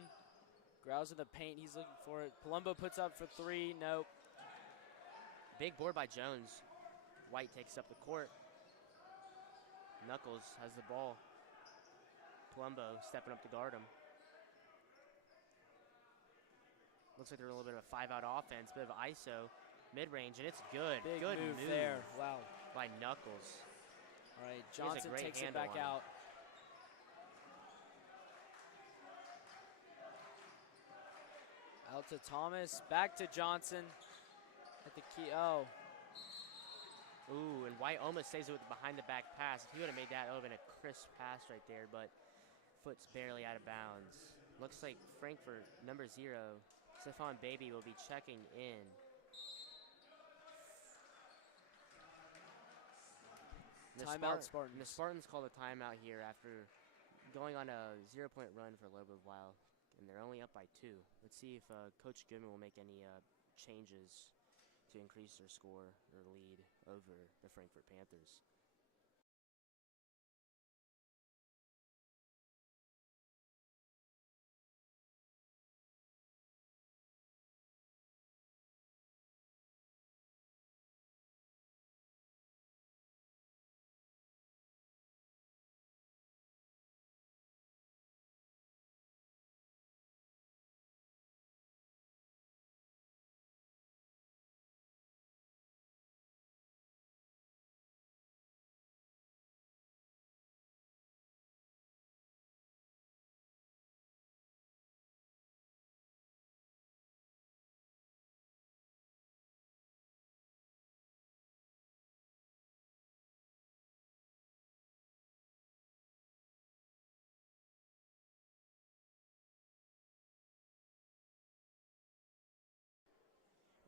Grau's in the paint. He's looking for it. Palumbo puts up for 3. Nope. Big board by Jones. White takes up the court. Knuckles has the ball. Palumbo stepping up to guard him. Looks like they're a little bit of a 5-out offense. Bit of ISO. Mid-range, and it's good. Big good move there. Wow. By Knuckles. All right, Johnson takes it back out. Out to Thomas, back to Johnson. At the key, oh. Ooh, and White almost saves it with the behind-the-back pass. If he would have made that, it would have been a crisp pass right there, but foot's barely out of bounds. Looks like Frankfort, number 0, Stephon Bebe will be checking in. Timeout, Spartans. The Spartans called a timeout here after going on a 0-point run for a little bit of a while, and they're only up by 2. Let's see if Coach Goodman will make any changes to increase their score or lead over the Frankfort Panthers.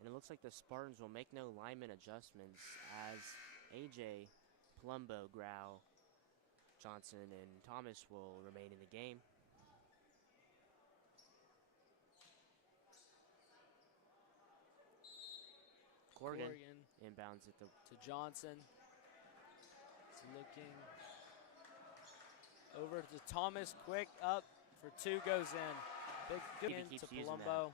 And it looks like the Spartans will make no lineman adjustments as AJ, Palumbo, Grau, Johnson, and Thomas will remain in the game. Corrigan inbounds it to Johnson. It's looking over to Thomas. Quick up for 2, goes in. Big good in to Palumbo.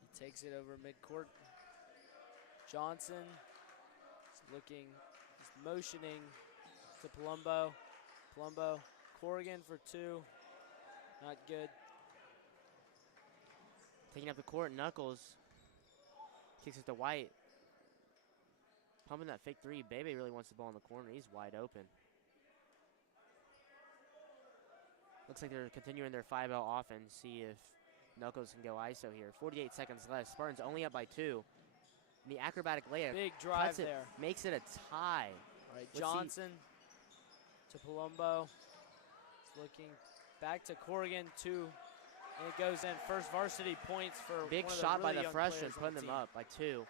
He takes it over midcourt. Johnson is looking, he's motioning to Palumbo. Palumbo, Corrigan for 2. Not good. Taking up the court, Knuckles. Kicks it to White. Pumping that fake 3. Bebe really wants the ball in the corner. He's wide open. Looks like they're continuing their 5-out offense. See if Knuckles can go ISO here. 48 seconds left. Spartans only up by 2. And the acrobatic layup. Big drive it, there. Makes it a tie. All right, Johnson to Palumbo. He's looking back to Corrigan, 2. And it goes in. First varsity points for big one of shot the really by the freshman, putting them them up by 2.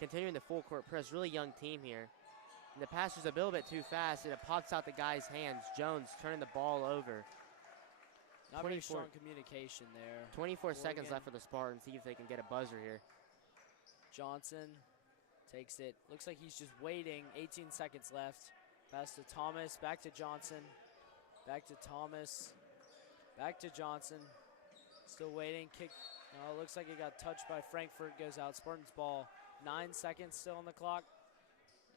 Continuing the full court press. Really young team here. And the pass was a little bit too fast, and it pops out the guy's hands. Jones turning the ball over. Not very strong communication there. 24 seconds left for the Spartans. See if they can get a buzzer here. Johnson takes it. Looks like he's just waiting. 18 seconds left. Pass to Thomas. Back to Johnson. Back to Thomas. Back to Johnson. Still waiting. Kick. No, it looks like it got touched by Frankfort. Goes out. Spartans ball. 9 seconds still on the clock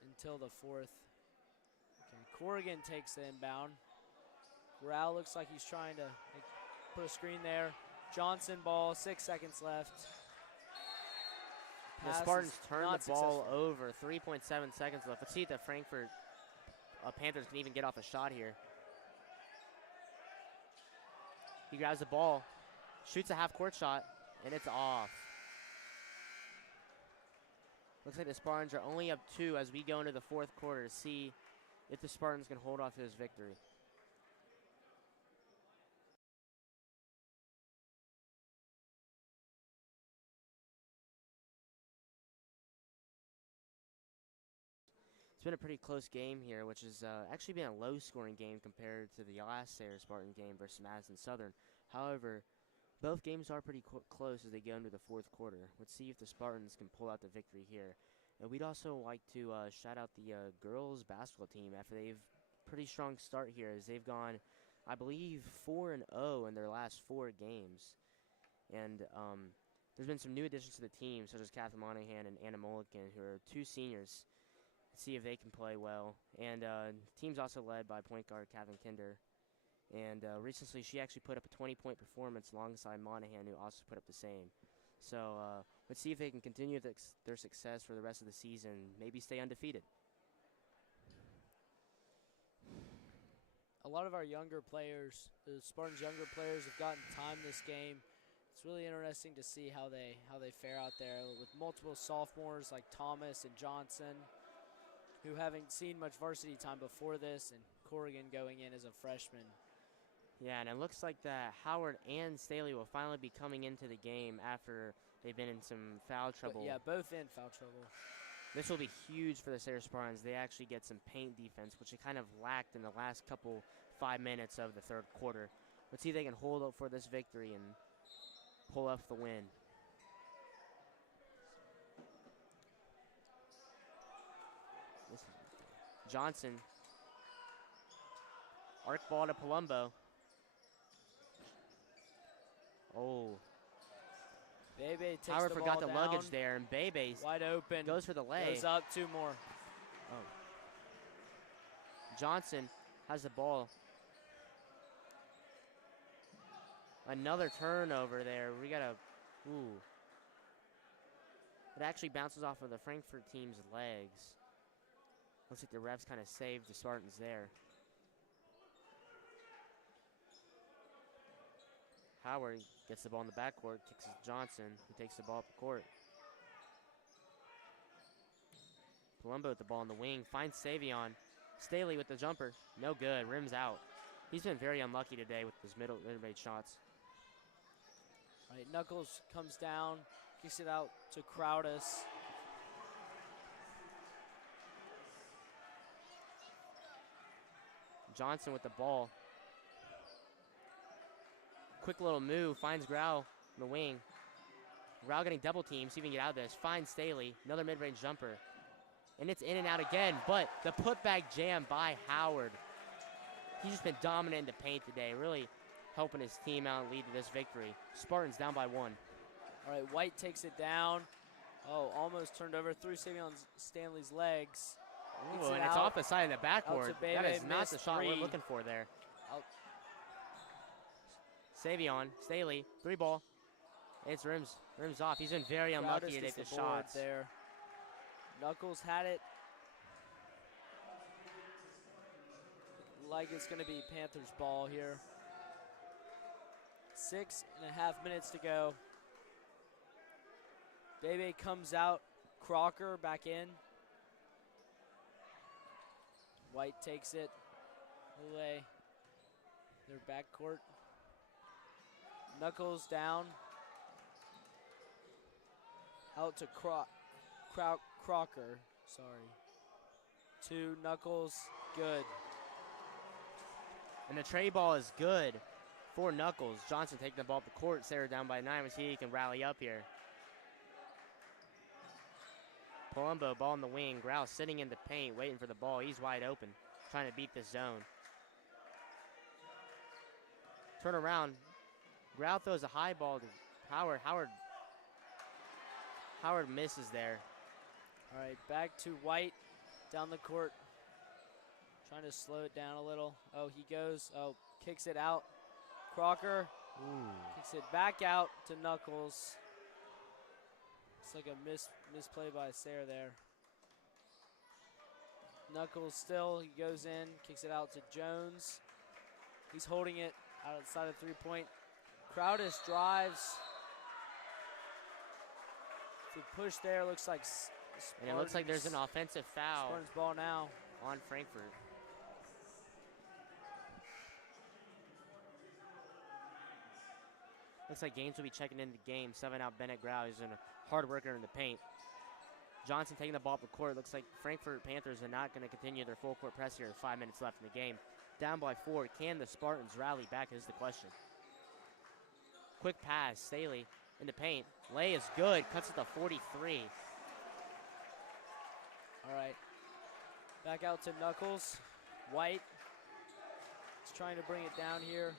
until the 4th. Okay, Corrigan takes the inbound. Grau looks like he's trying to put a screen there. Johnson ball. 6 seconds left. The Spartans turn the ball over. 3.7 seconds left. Let's see if the Frankfort Panthers can even get off a shot here. He grabs the ball, shoots a half-court shot, and it's off. Looks like the Spartans are only up 2 as we go into the 4th quarter to see if the Spartans can hold off his victory. It's been a pretty close game here, which has actually been a low-scoring game compared to the last Sayre Spartan game versus Madison Southern. However, both games are pretty close as they go into the 4th quarter. Let's see if the Spartans can pull out the victory here. And we'd also like to shout out the girls basketball team after they've pretty strong start here as they've gone, I believe, 4-0 in their last 4 games. And there's been some new additions to the team, such as Catherine Monahan and Anna Mulligan, who are 2 seniors. See if they can play well. And team's also led by point guard Kevin Kinder. And recently she actually put up a 20-point performance alongside Monahan, who also put up the same. So let's see if they can continue their success for the rest of the season, maybe stay undefeated. A lot of our younger players, the Spartans' younger players, have gotten time this game. It's really interesting to see how they fare out there with multiple sophomores like Thomas and Johnson, who haven't seen much varsity time before this, and Corrigan going in as a freshman. Yeah, and it looks like that Howard and Staley will finally be coming into the game after they've been in some foul trouble. Yeah, both in foul trouble. This will be huge for the Sayre Spartans. They actually get some paint defense, which they kind of lacked in the last 5 minutes of the 3rd quarter. Let's see if they can hold up for this victory and pull off the win. Johnson. Arc ball to Palumbo. Oh. Bebe takes Howard the forgot ball the down. luggage there, and Bebe wide open. goes for the leg. Goes up 2 more. Oh. Johnson has the ball. Another turnover there. We got a, ooh. It actually bounces off of the Frankfort team's legs. Looks like the refs kind of saved the Spartans there. Howard gets the ball in the backcourt, kicks it to Johnson, who takes the ball up the court. Palumbo with the ball in the wing, finds Savion. Staley with the jumper, no good, rims out. He's been very unlucky today with his mid-range shots. All right, Knuckles comes down, kicks it out to Crowdus. Johnson with the ball. Quick little move, finds Grau in the wing. Grau getting double teamed, see if he can get out of this. Finds Staley, another mid-range jumper. And it's in and out again, but the putback jam by Howard. He's just been dominant in the paint today, really helping his team out and lead to this victory. Spartans down by 1. All right, White takes it down. Oh, almost turned over through Stanley's legs. Ooh, and it's off the side of the backboard. That is not the shot we're looking for there. Savion, Staley, 3-ball. It's rims off. He's been very unlucky to take the shots there. Knuckles had it. Like it's going to be Panthers ball here. 6.5 minutes to go. Bebe comes out. Crocker back in. White takes it away. Their backcourt. Knuckles down. Out to Crocker. Sorry. To Knuckles. Good. And the tray ball is good for Knuckles. Johnson taking the ball up the court. Sayre down by 9. Let's see if he can rally up here. Palumbo, ball in the wing. Grau sitting in the paint, waiting for the ball. He's wide open, trying to beat this zone. Turn around. Grau throws a high ball to Howard. Howard misses there. All right, back to White down the court. Trying to slow it down a little. Oh, he goes. Oh, kicks it out. Crocker kicks it back out to Knuckles. It's like a misplay by Sayre there. Knuckles still, he goes in, kicks it out to Jones. He's holding it outside of 3-point. Crowdis drives. To push there, looks like and it looks like there's an offensive foul. Spartans ball now on Frankfort. Looks like Gaines will be checking into the game, subbing out Bennett Grau. He's a hard worker in the paint. Johnson taking the ball up the court. Looks like Frankfort Panthers are not going to continue their full court press here with 5 minutes left in the game. Down by 4. Can the Spartans rally back is the question. Quick pass. Staley in the paint. Lay is good. Cuts it to 43. All right. Back out to Knuckles. White is trying to bring it down here.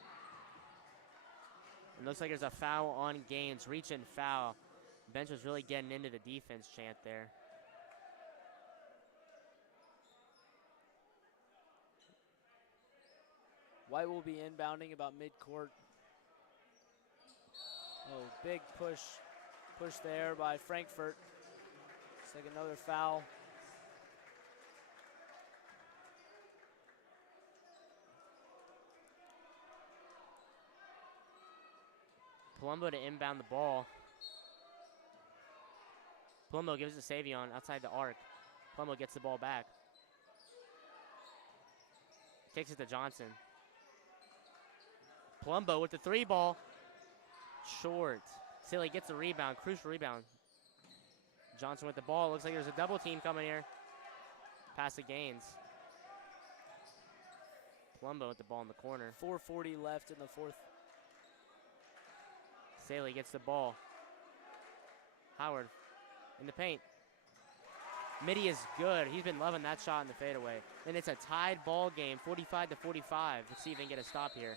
It looks like there's a foul on Gaines. Reach and foul. Bench was really getting into the defense chant there. White will be inbounding about midcourt. Oh, big push there by Frankfort. It's like another foul. Palumbo to inbound the ball. Palumbo gives it to Savion outside the arc. Palumbo gets the ball back. Kicks it to Johnson. Palumbo with the 3 ball. Short. Silly gets the rebound. Crucial rebound. Johnson with the ball. Looks like there's a double team coming here. Pass to Gaines. Palumbo with the ball in the corner. 4:40 left in the fourth. Saley gets the ball. Howard in the paint. Mitty is good. He's been loving that shot in the fadeaway. And it's a tied ball game, 45-45. Let's see if they can get a stop here.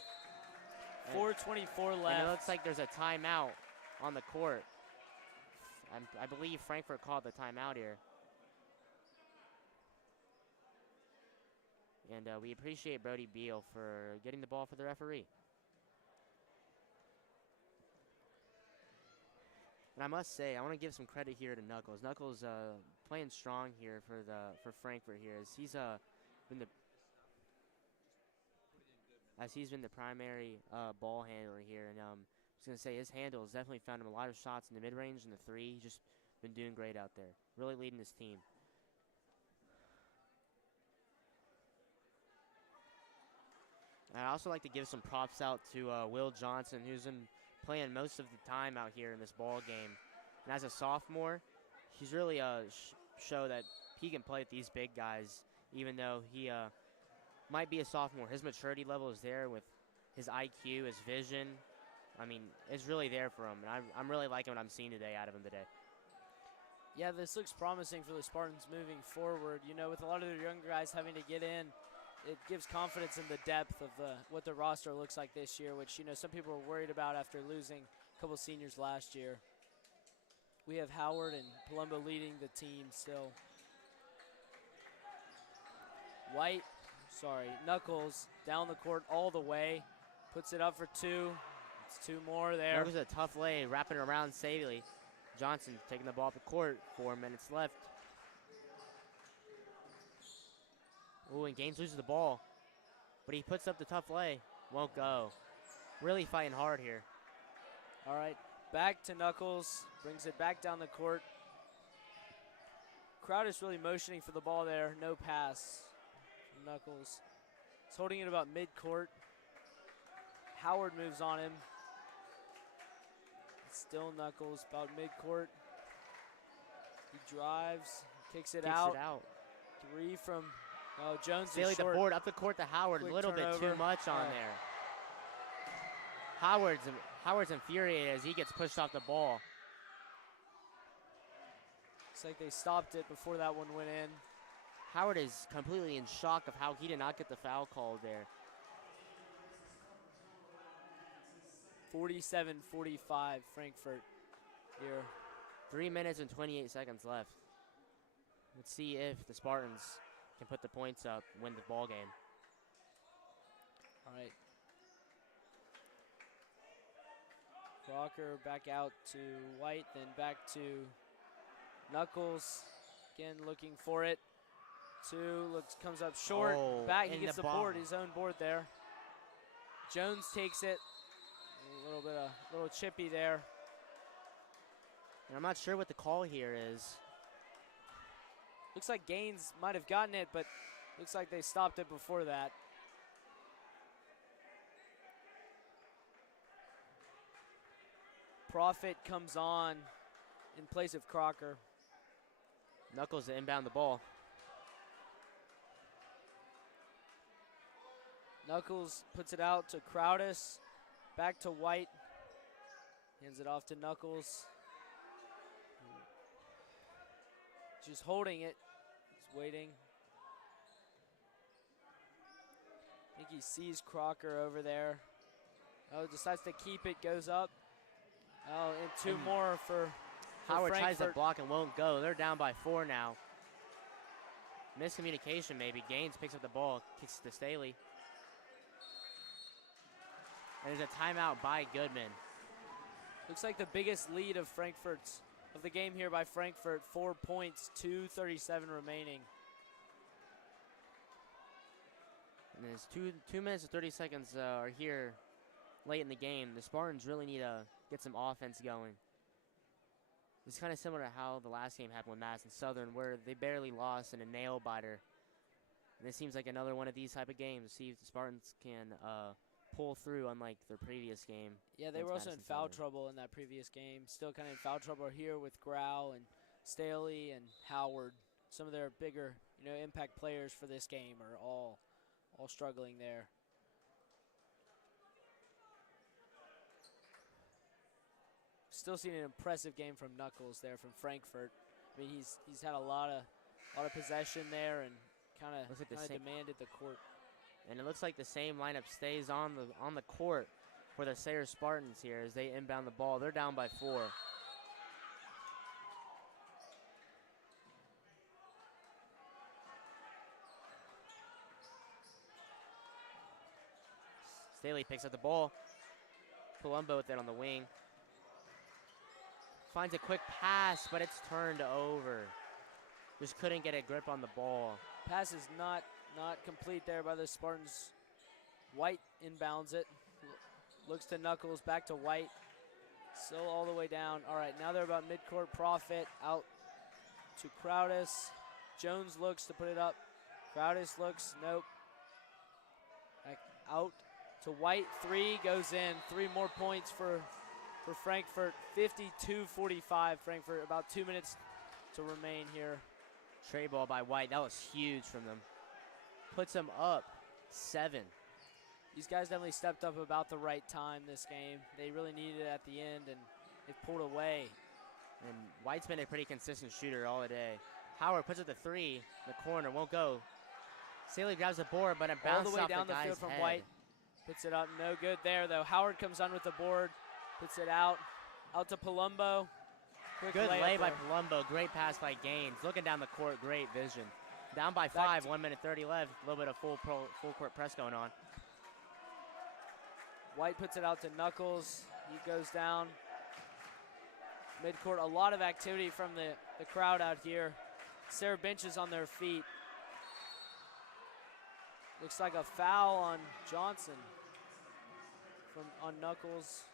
4:24 left. And it looks like there's a timeout on the court. I believe Frankfort called the timeout here. And we appreciate Brody Beal for getting the ball for the referee. And I must say, I want to give some credit here to Knuckles. Knuckles playing strong here for Frankfort here, as he's been the primary ball handler here. And I was gonna say his handle has definitely found him a lot of shots in the mid-range and the 3. He's just been doing great out there, really leading his team. And I'd also like to give some props out to Will Johnson, who's been playing most of the time out here in this ball game. And as a sophomore, he's really show that he can play with these big guys, even though he might be a sophomore. His maturity level is there with his IQ, his vision. I mean, it's really there for him. And I'm really liking what I'm seeing today out of him today. Yeah, this looks promising for the Spartans moving forward. You know, with a lot of their younger guys having to get in, it gives confidence in the depth of what the roster looks like this year, which, you know, some people were worried about after losing a couple seniors last year. We have Howard and Palumbo leading the team still. Knuckles down the court all the way. Puts it up for 2. It's 2 more there. That was a tough lay, wrapping around Saley. Johnson taking the ball up the court. 4 minutes left. Ooh, and Gaines loses the ball. But he puts up the tough lay. Won't go. Really fighting hard here. All right, back to Knuckles. Brings it back down the court. Crowd is really motioning for the ball there. No pass from Knuckles. He's holding it about midcourt. Howard moves on him. It's still Knuckles about midcourt. He drives, kicks it out. 3 from Jones. Saley the board up the court to Howard. A little bit too much on there. Howard's infuriated as he gets pushed off the ball. Looks like they stopped it before that one went in. Howard is completely in shock of how he did not get the foul called there. 47-45 Frankfort here. 3 minutes and 28 seconds left. Let's see if the Spartans can put the points up, win the ball game. All right. Crocker back out to White, then back to Knuckles. Again, looking for it. Comes up short. Back, he gets the board, his own board there. Jones takes it. A little chippy there. And I'm not sure what the call here is. Looks like Gaines might have gotten it, but looks like they stopped it before that. Profit comes on in place of Crocker. Knuckles to inbound the ball. Knuckles puts it out to Crowdis. Back to White. Hands it off to Knuckles. Just holding it. He's waiting. I think he sees Crocker over there. Oh, decides to keep it, goes up. Oh, and two more for Howard Frankfort. tries to block and won't go. They're down by 4 now. Miscommunication maybe. Gaines picks up the ball, kicks it to Staley. And there's a timeout by Goodman. Looks like the biggest lead of the game here by Frankfort. 4 points, 2:37 remaining. And there's 2 minutes and 30 seconds are here late in the game. The Spartans really need to get some offense going. It's kind of similar to how the last game happened with Madison Southern, where they barely lost in a nail biter. And it seems like another one of these type of games. See if the Spartans can pull through, unlike their previous game. Yeah, they were also in foul trouble in that previous game. Still kind of in foul trouble here with Grau and Staley and Howard. Some of their bigger, impact players for this game are all struggling there. Still seeing an impressive game from Knuckles there from Frankfort. I mean, he's had a lot of possession there and kind of demanded the court. And it looks like the same lineup stays on the court for the Sayre Spartans here as they inbound the ball. They're down by 4. Staley picks up the ball. Palumbo with it on the wing. Finds a quick pass, but it's turned over. Just couldn't get a grip on the ball. Pass is not complete there by the Spartans. White inbounds it. Looks to Knuckles, back to White. Still all the way down. All right, now they're about midcourt. Profit out to Crowdis. Jones looks to put it up. Crowdis looks, nope. Back out to White. 3 goes in. 3 more points for Frankfort. 52-45 Frankfort. About 2 minutes to remain here. Tray ball by White. That was huge from them. Puts them up 7. These guys definitely stepped up about the right time this game. They really needed it at the end, and it pulled away. And White's been a pretty consistent shooter all day. Howard puts it to 3 in the corner, won't go. Staley grabs the board, but it bounces all the way off down the the guy's field from head. White. Puts it up, no good there though. Howard comes on with the board, puts it out to Palumbo. Good lay by Palumbo, great pass by Gaines. Looking down the court, great vision. Down by 5, 1 minute 30 left. A little bit of full court press going on. White puts it out to Knuckles. He goes down. Midcourt, a lot of activity from the crowd out here. Sayre bench is on their feet. Looks like a foul on Johnson on Knuckles.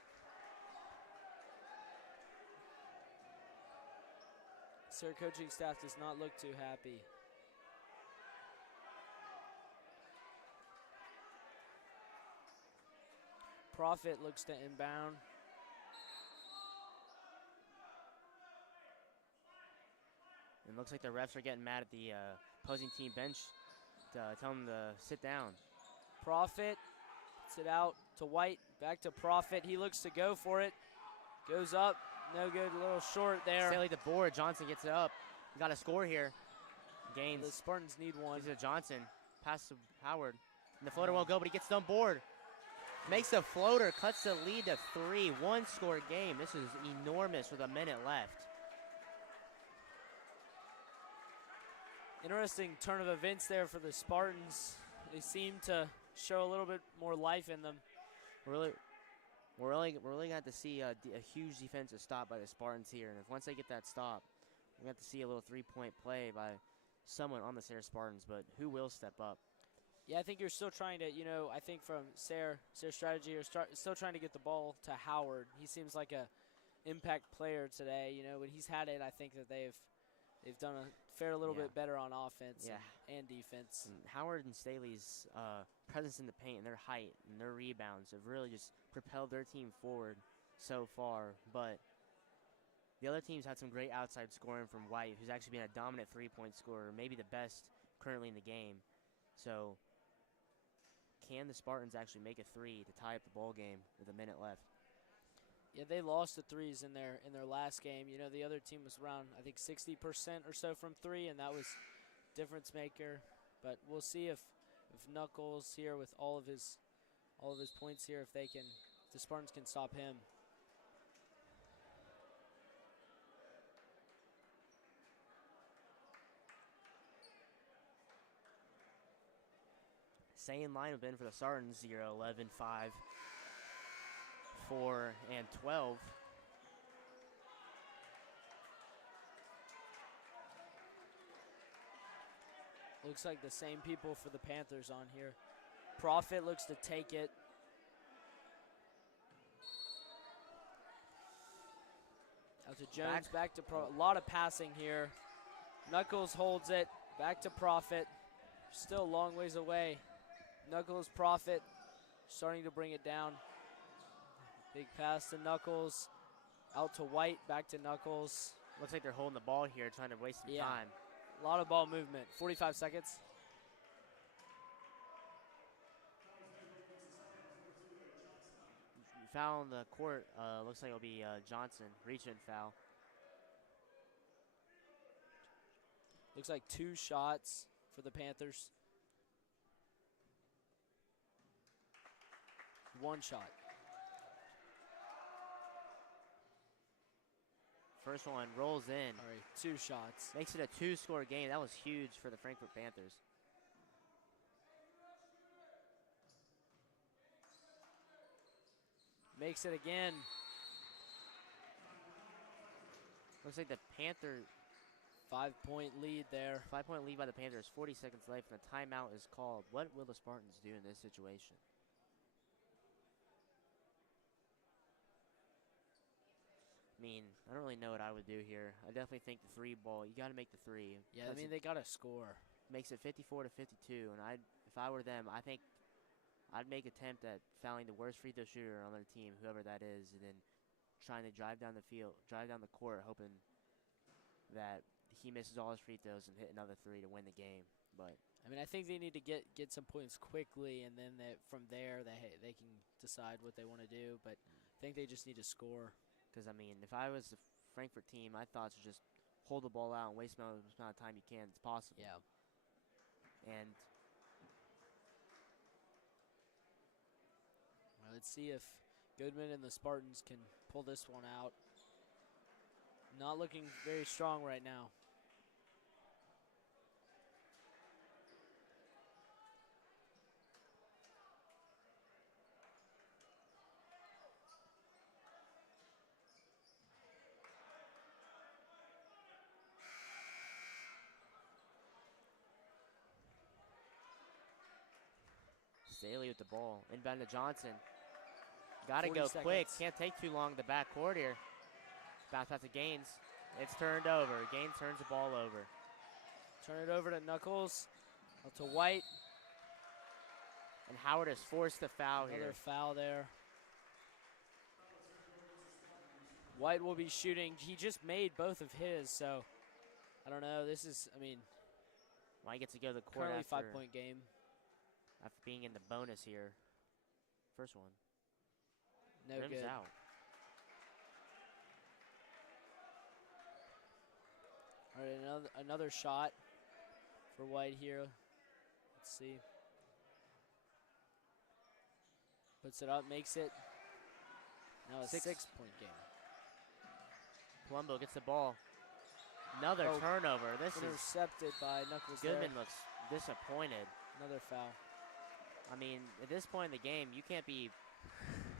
Sayre coaching staff does not look too happy. Profit looks to inbound. It looks like the refs are getting mad at the opposing team bench to tell them to sit down. Profit puts it out to White, back to Profit. He looks to go for it. Goes up, no good, a little short there. Staley the board, Johnson gets it up. We got a score here. Gaines. The Spartans need one. Gives it to Johnson, pass to Howard. And the floater won't go, but he gets it on board. Makes a floater, cuts the lead to 3. One-score game. This is enormous with a minute left. Interesting turn of events there for the Spartans. They seem to show a little bit more life in them. We're really going to have to see a huge defensive stop by the Spartans here. And if once they get that stop, we're going to have to see a little three-point play by someone on the Sayre Spartans. But who will step up? Yeah, I think you're still trying to, I think from Sayre's strategy, you're still trying to get the ball to Howard. He seems like a impact player today. When he's had it, I think that they've fared a little bit better on offense and defense. And Howard and Staley's presence in the paint and their height and their rebounds have really just propelled their team forward so far. But the other teams had some great outside scoring from White, who's actually been a dominant three-point scorer, maybe the best currently in the game. So can the Spartans actually make a three to tie up the ball game with a minute left? Yeah, they lost the threes in their last game. The other team was around, I think, 60% or so from three, and that was difference maker. But we'll see if Knuckles here with all of his points here, if the Spartans can stop him. Same line have been for the Spartans, 0, 11, 5, 4, and 12. Looks like the same people for the Panthers on here. Profit looks to take it. Out to Jones, back to Profit. A lot of passing here. Knuckles holds it, back to Profit. Still a long ways away. Knuckles, Profit, starting to bring it down. Big pass to Knuckles. Out to White, back to Knuckles. Looks like they're holding the ball here, trying to waste some time. A lot of ball movement. 45 seconds. Foul on the court. Looks like it'll be Johnson. Reach-in foul. Looks like 2 shots for the Panthers. 1 shot. First one rolls in. All right, 2 shots. Makes it a 2-score game. That was huge for the Frankfort Panthers. Makes it again. Looks like the Panthers. 5-point lead there. 5-point lead by the Panthers. 40 seconds left, and a timeout is called. What will the Spartans do in this situation? I mean, I don't really know what I would do here. I definitely think the 3-ball, you got to make the 3. Yeah, I mean, they got to score. Makes it 54 to 52, and if I were them, I think I'd make attempt at fouling the worst free throw shooter on their team, whoever that is, and then trying to drive down the court, hoping that he misses all his free throws and hit another 3 to win the game. But I mean, I think they need to get some points quickly, and then from there they can decide what they want to do. But I think they just need to score. Because, I mean, if I was the Frankfort team, my thoughts are just hold the ball out and waste the most amount of time you can. It's possible. Yeah. And well, let's see if Goodman and the Spartans can pull this one out. Not looking very strong right now. Staley with the ball. Inbound to Johnson. Got to go quick. Can't take too long in the backcourt here. Bounce pass to Gaines. It's turned over. Gaines turns the ball over. Turn it over to Knuckles. Out to White. And Howard has forced the foul here. Another foul there. White will be shooting. He just made both of his, so I don't know. This is, I mean, White gets to go to the court currently after 5-point game. After being in the bonus here. First one. No Rim's good. out. All right, another shot for White here. Let's see. Puts it up, makes it now a 6. 6-point game. Palumbo gets the ball. Another turnover. This is intercepted by Knuckles. Goodman looks disappointed. Another foul. I mean, at this point in the game, you can't be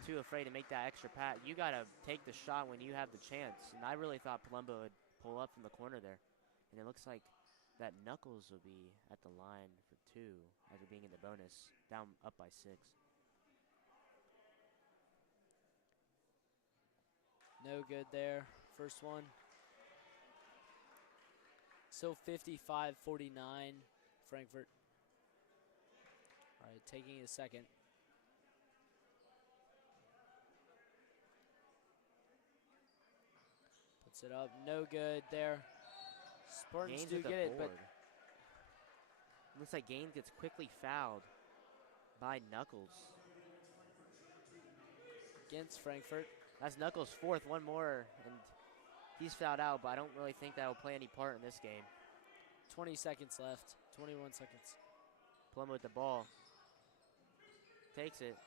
too afraid to make that extra pass. You got to take the shot when you have the chance. And I really thought Palumbo would pull up from the corner there. And it looks like that Knuckles will be at the line for 2 after being in the bonus, down up by 6. No good there. First one. Still 55-49, Frankfort. All right, taking a second. Puts it up, no good there. Spartans do get it, but looks like Gaines gets quickly fouled by Knuckles. Against Frankfort. That's Knuckles' 4th, one more, and he's fouled out, but I don't really think that will play any part in this game. 20 seconds left, 21 seconds. Palumbo with the ball. Takes it.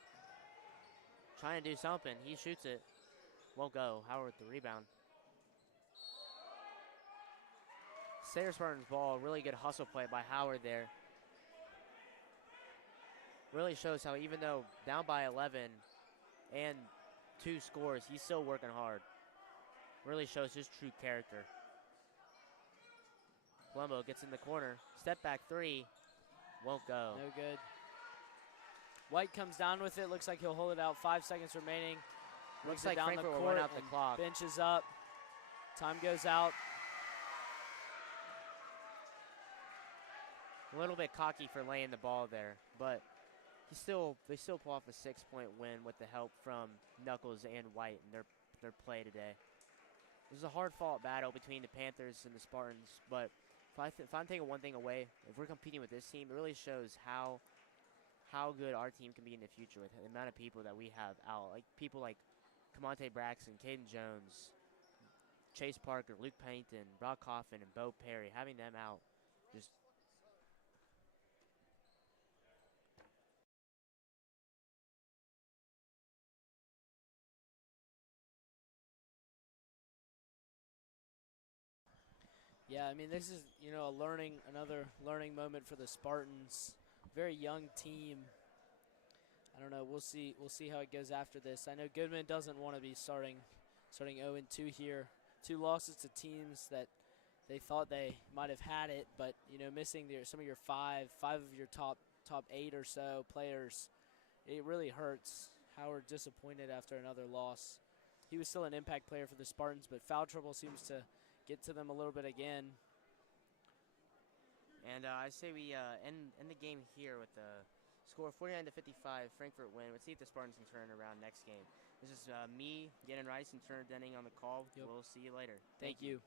Trying to do something. He shoots it. Won't go. Howard with the rebound. Sayre Spartans ball. Really good hustle play by Howard there. Really shows how even though down by 11 and 2 scores, he's still working hard. Really shows his true character. Palumbo gets in the corner. Step back 3. Won't go. No good. White comes down with it. Looks like he'll hold it out. 5 seconds remaining. Looks like Frankfort will run out the clock. Benches up. Time goes out. A little bit cocky for laying the ball there, but they still pull off a 6-point win with the help from Knuckles and White in their play today. This is a hard-fought battle between the Panthers and the Spartans, but if I'm taking one thing away, if we're competing with this team, it really shows how good our team can be in the future with the amount of people that we have out. Like people like Camonte Braxton, Caden Jones, Chase Parker, Luke Pennington, Brock Coffin, and Bo Perry, having them out just Yeah, I mean, this is, another learning moment for the Spartans. Very young team. I don't know. We'll see how it goes after this. I know Goodman doesn't want to be starting 0-2 here. 2 losses to teams that they thought they might have had it, but missing some of your five of your top 8 or so players, it really hurts. Howard disappointed after another loss. He was still an impact player for the Spartans, but foul trouble seems to get to them a little bit again. And I say we end the game here with the score 49-55, Frankfort win. Let's see if the Spartans can turn around next game. This is me, Gannon Rice, and Turner Denning on the call. Yep. We'll see you later. Thank you.